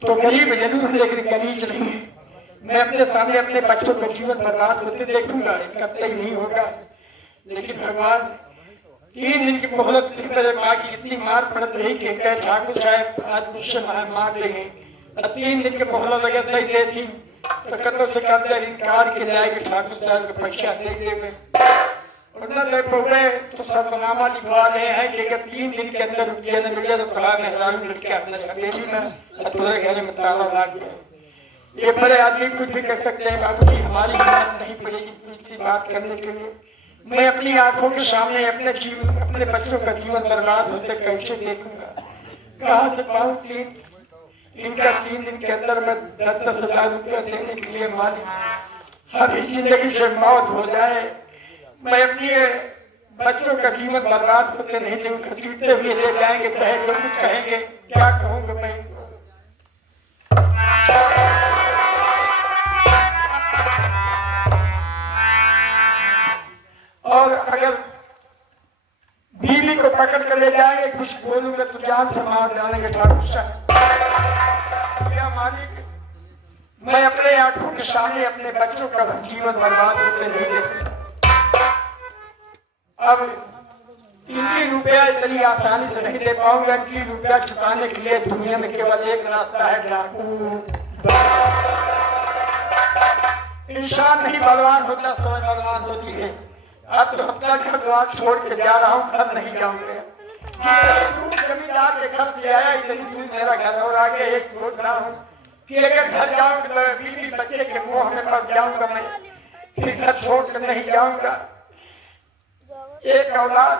तो गरीब जरूर है लेकिन गरीब नहीं है। मैं अपने सामने अपने बच्चों का जीवन बर्बाद होते देखूंगा, कतई नहीं होगा। लेकिन भगवान 3 दिन की मोहलत इस तरह माँ की इतनी मार पड़ रही कि ठाकुर साहब आज मुझसे मार देंगे। 3 दिन की मोहलत अगर नहीं देती तो कतों से करते इनकार के जाएगी ठाकुर साहब को पैसा दे देंगे और न दे पाए तो सरनामा लिखवा रहे हैं कि अगर 3 दिन के अंदर रुपया न मिले तो कहा मेहरान लड़के अंदर हवेली में तुम्हारे घर में ताला लग गया। ये बड़े आदमी कुछ भी कर सकते हैं बाबूजी, हमारी हिम्मत नहीं पड़ेगी दूसरी बात करने के लिए। मैं अपनी आंखों के सामने अपने जीवन अपने बच्चों का जीवन बर्बाद होते कैसे देखूंगा, कहाँ से पाऊँ 3 दिन के अंदर मैं 10,000 रुपया देने के लिए मालिक अभी जिंदगी से मौत हो जाए, मैं अपने बच्चों का जीवन बर्बाद होते नहीं दूँ, घसीटते हुए ले जाएंगे, चाहे जो कुछ कहेंगे, क्या कहूँगा मैं इनको। और अगर बीवी को पकड़ कर ले जाएंगे, कुछ बोलूंगा तो जान से मार जाएंगे ठाकुर साहब। क्या मालिक, मैं अपने आंखों के सामने अपने बच्चों का जीवन बर्बाद होते नहीं देखूंगा। अब 3 रुपया इतनी आसानी से नहीं दे पाऊंगा। 3 रुपया चुकाने के लिए दुनिया में केवल एक रास्ता है, डाकू। इंसान नहीं बलवान होता, समय बलवान होती है। अब तो अपना घर द्वार छोड़ के जा रहा हूँ, घर नहीं जाऊंगा। जमींदार के घर से आया, इतनी दूर मेरा घर और आगे एक सोच रहा हूँ कि अगर घर जाऊंगा तो बीवी बच्चे के मुंह में पड़ जाऊंगा, मैं फिर घर छोड़ कर नहीं जाऊंगा। एक औलाद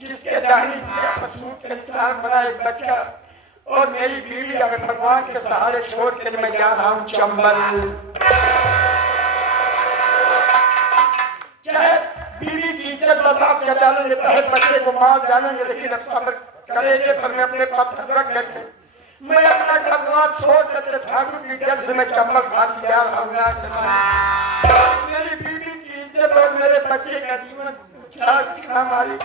जिसके दाहिनी पशु के इंसान बना एक बच्चा और मेरी बीवी अगर भगवान के सहारे छोड़ कर मैं जा रहा हूँ चंबल। चाहे बीवी की इज्जत बर्बाद कर डालेंगे, चाहे बच्चे को मार डालेंगे, लेकिन अब सब्र करेंगे पर मैं अपने पत्थर रख करके मैं अपना घर छोड़ करके ठाकुर की जल से मैं चंबल घाट जा रहा हूँ। मेरी बीवी की इज्जत और मेरे बच्चे का जीवन क्या मालिक,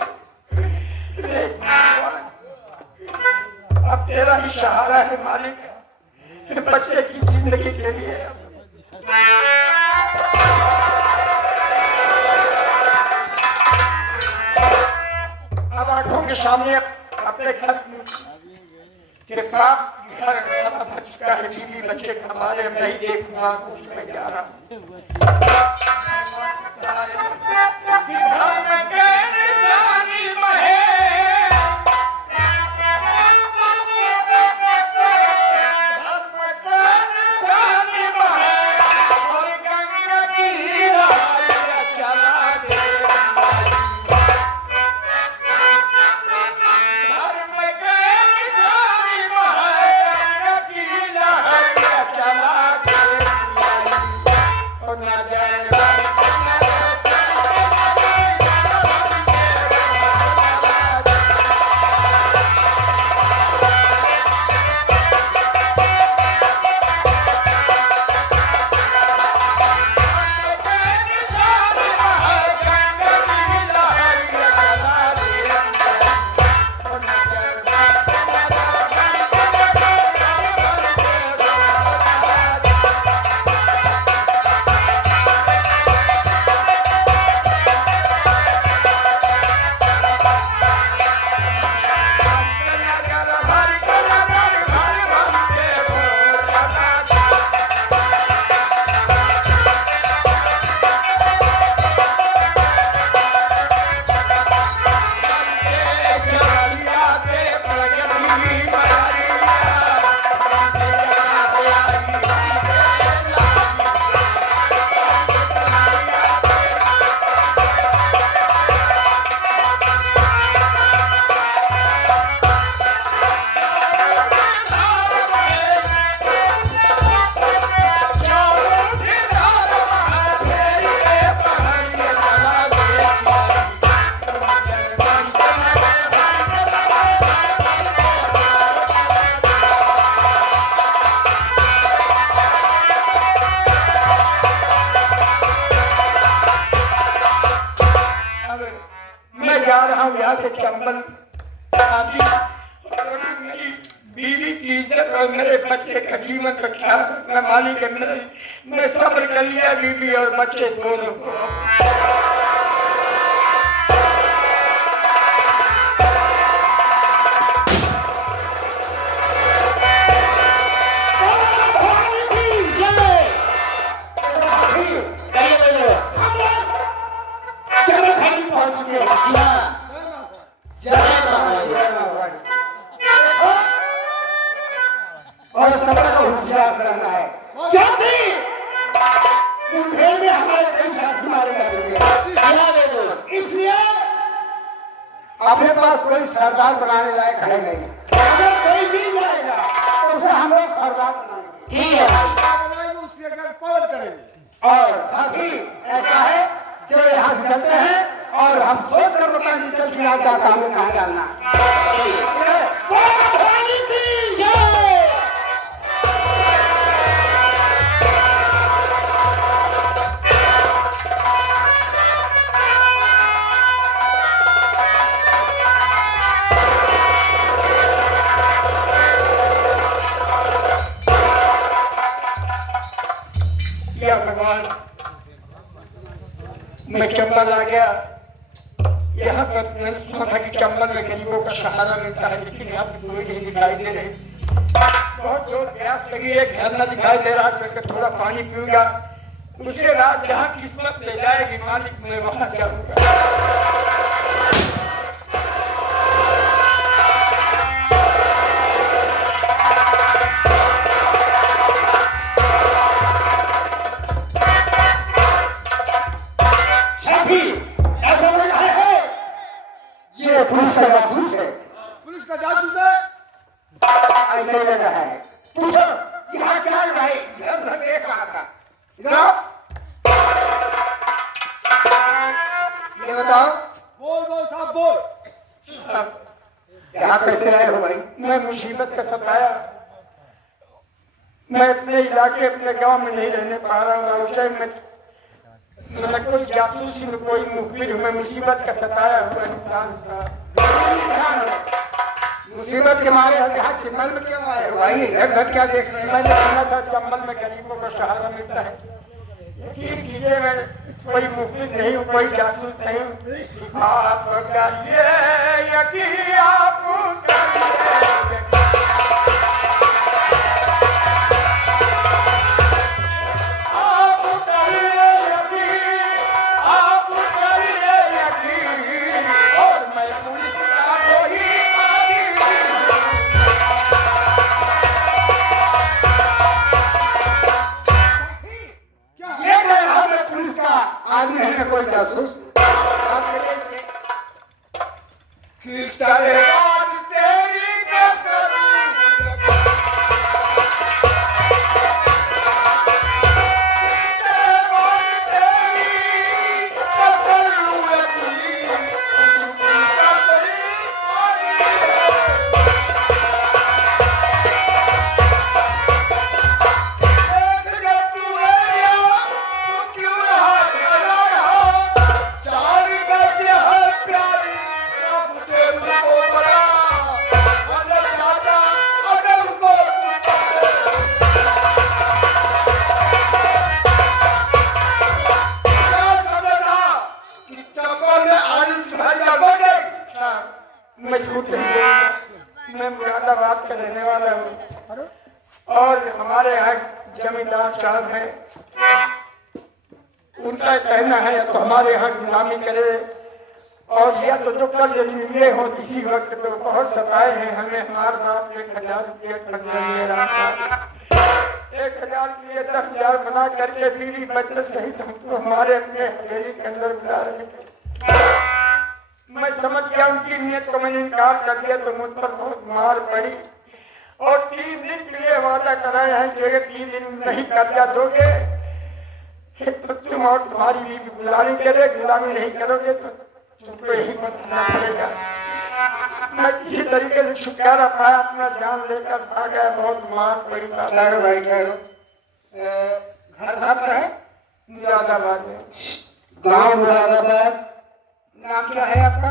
अब तेरा ही सहारा है मालिक, बच्चे की जिंदगी के लिए। अब आंखों के सामने अपने घर के बाप घर बच चुका है, बीवी बच्चे हमारे, मैं नहीं देखूंगा, कुछ मैं जा रहा से चंबल मेरी बीवी की इज्जत और मेरे बच्चे का जीवन का ख्याल रखना मालिक है। मैं सब्र कर लिया बीवी और बच्चे दोनों को। और सबर को होशियार करना है क्योंकि मुठभेड़ में हमारे कई साथी मारे जाएंगे, इसलिए अपने पास कोई सरदार बनाने लायक है नहीं। अगर कोई भी जाएगा तो उसे हम लोग सरदार बनाएंगे। ठीक है उसके अगर पालन करेंगे। और साथी ऐसा है जो यहाँ से चलते हैं और हम सोच कर पता नहीं चलती रात का काम में कहाँ डालना है। भगवान मैं चंबल आ गया, यहाँ पर मैंने सुना था कि चंबल में गरीबों का सहारा मिलता है, लेकिन यहाँ पे कोई नहीं दिखाई दे रहे। बहुत जोर प्यास लगी है, घर न दिखाई दे रहा, मैं थोड़ा पानी पीऊंगा, उसके बाद जहाँ किस्मत ले जाएगी मालिक मैं वहां जाऊंगा। पुलिस का जासूस है, पुलिस का जासूस है, ऐसे लग रहा है। पूछो यहाँ क्या है भाई? इधर देख रहा था, इधर ये बताओ। बोल बोल साहब बोल। यहाँ कैसे आए हो भाई? मैं मुसीबत का सताया, मैं अपने इलाके अपने गांव में नहीं रहने पा रहा हूँ। उसे मैं मैं कोई जासूसी में कोई मुखबिर हूँ, मैं मुसीबत का सताया हुआ इंसान था। मुसीबत के मारे यहाँ चिमल में क्यों आए हो भाई? घर घर क्या देख रहे हैं? मैंने सुना था चंबल में गरीबों को सहारा मिलता है। यकीन कीजिए मैं कोई मुखबिर नहीं हूँ, कोई जासूस नहीं हूँ। आप करिए यकीन, आप करिए यकीन। आदमी है कोई जासूस? मैं झूठ नहीं बोलूंगा, मैं मुरादाबाद का रहने वाला हूँ और हमारे यहाँ जमींदार साहब हैं, उनका कहना है या तो हमारे यहाँ गुलामी करे और या तो जो कर्ज लिए हो किसी वक्त तो बहुत सताए हैं हमें। हमारे बाप 1000 रुपये कर्ज ले रहा था, 1000 रुपये 10,000 बना करके बीवी बच्चे सहित हमको हमारे अपने हवेली के अंदर बुला रहे थे। मैं समझ गया उनकी नीयत को, मैंने इनकार कर दिया तो मुझ पर बहुत मार पड़ी और 3 दिन के लिए वादा कराया है कि अगर 3 दिन नहीं कर्जा दोगे तो तुम और तुम्हारी बीवी गुलामी करे, गुलामी नहीं करोगे तो तुमको यही बदलना पड़ेगा। मैं किसी तरीके से छुटकारा पाया, अपना जान लेकर भाग गया, बहुत मार पड़ी। ठहरो भाई ठहरो। घर पर है मुरादाबाद में। गाँव मुरादाबाद। नाम क्या है आपका?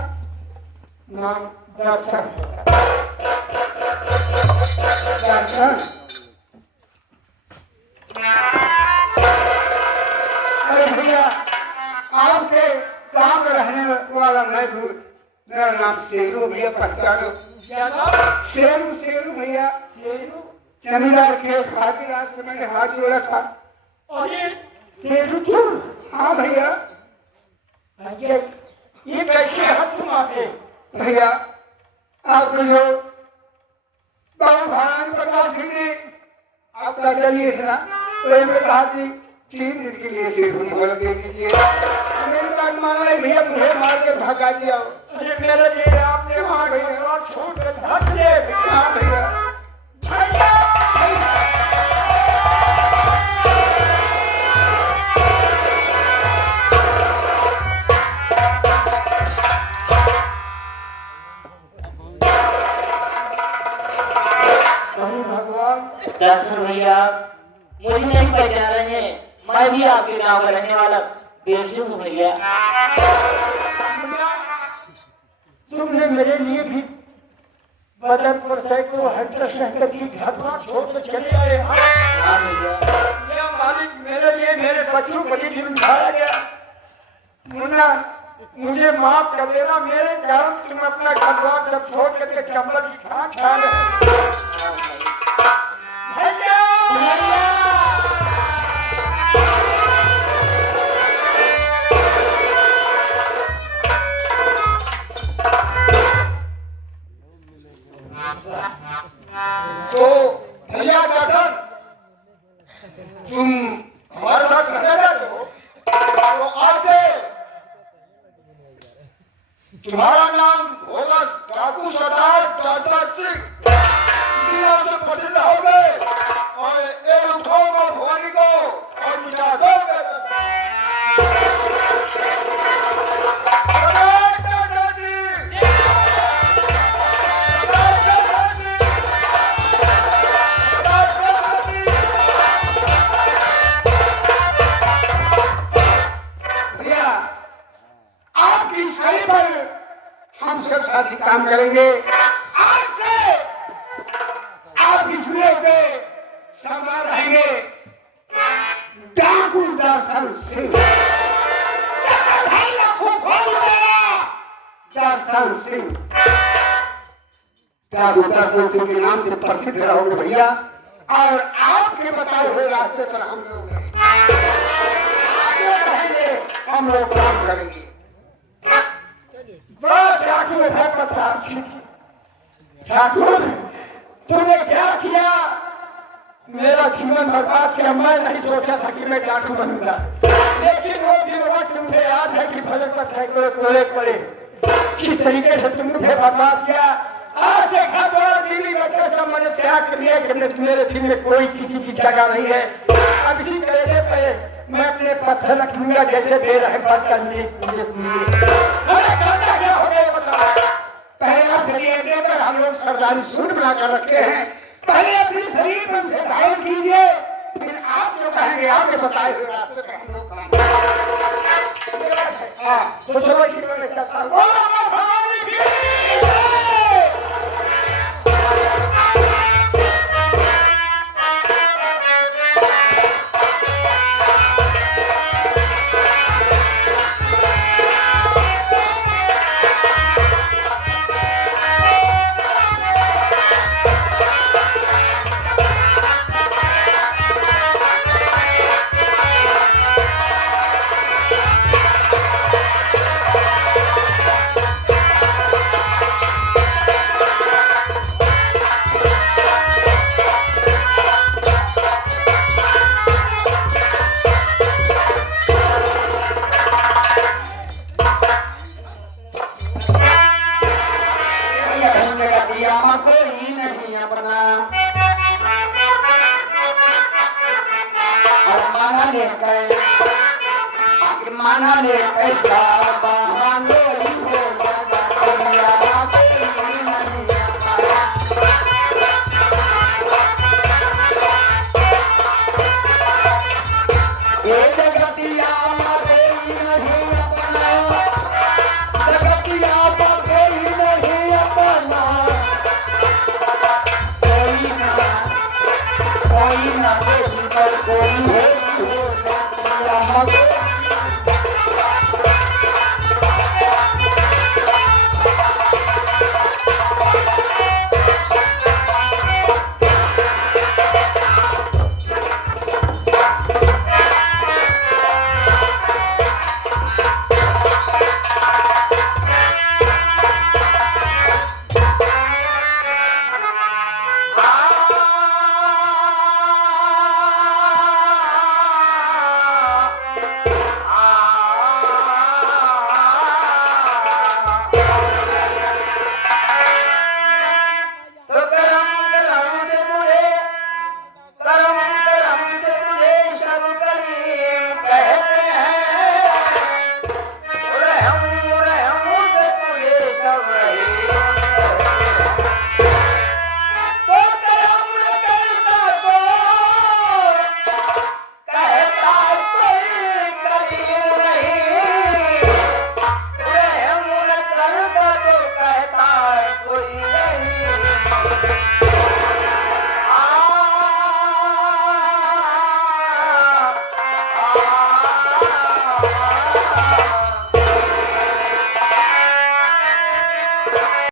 नाम दर्शन। दर्शन। अरे भैया आपके गाँव का रहने वाला मैं हूँ, मेरा नाम शेरू भैया, पहचानो? शेरू शेरू भैया, शेरू जमींदार के हाथी रात से मैंने हाथ जोड़ा था। और ये शेरू तुम? हाँ भैया। ये कैसे हाथ तुम आते? भैया आपको जो बाबू भान प्रकाश सिंह ने आपका चलिए था तो मैंने कहा कि 3 दिन के लिए शेरू मोहलत दे दीजिए। मेरी बात मान रहे भैया, मुझे मार के भगा दिया। अरे मेरे लिए आपने वहाँ भैया छोड़ के भाग दिए। हाँ भैया। दर्शन भैया मुझे नहीं पहचान रहे हैं, मैं भी आपके गांव का रहने वाला बेवजूद हो गया। तुमने मेरे लिए भी बदरपुर से को हटर शहर की घटना छोड़ के चले आए। हाँ भैया। या मालिक मेरे लिए मेरे बच्चों को भी उठाया गया। मुन्ना मुझे माफ कर देना, मेरे कारण तुम अपना घर द्वार सब छोड़ करके चंबल की खाक खा रहे। तो भैया दर्शन तुम हमारे साथ रहने लगे हो, तो आज से तुम्हारा नाम होगा डाकू सरदार चाचा सिंह। इसी नाम से प्रसिद्ध हो गए और एक उठाओ भवानी को और मिटा दोगे। साथ ही काम करेंगे। आज से आप इस जुए पे सवार रहेंगे डाकू दर्शन सिंह। दर्शन सिंह, डाकू दर्शन सिंह के नाम से प्रसिद्ध रहोगे भैया। और आपके बताए हुए रास्ते पर हम लोग रहेंगे, हम लोग काम करेंगे। ठाकुर है प्रताप जी, ठाकुर तुमने क्या किया? मेरा जीवन बर्बाद किया। मैं नहीं सोचा था कि मैं डाकू बनूंगा, लेकिन वो दिन वक्त मुझे याद है कि फलक पर सैकड़ों कोड़े पड़े। किस तरीके से तुम मुझे बर्बाद किया। आज देखा तो दिल्ली में कैसा मैंने त्याग कर दिया कि मेरे दिल में कोई किसी की जगह नहीं है। अब इसी तरह पे मैं अपने पत्थर रख लूंगा जैसे दे रहे बात करने। अरे करना क्या हो गया बताओ। पहला शरीर पर हम लोग सरदारी सूट बनाकर रखे हैं। पहले अपने शरीर पर उसे धारण कीजिए, फिर आप जो कहेंगे आपके बताए हुए रास्ते पे हम लोग काम करेंगे। तो चलो कि मैं कहता हूँ भगवान की कोई नहीं अपना माना ले कैसा बहाने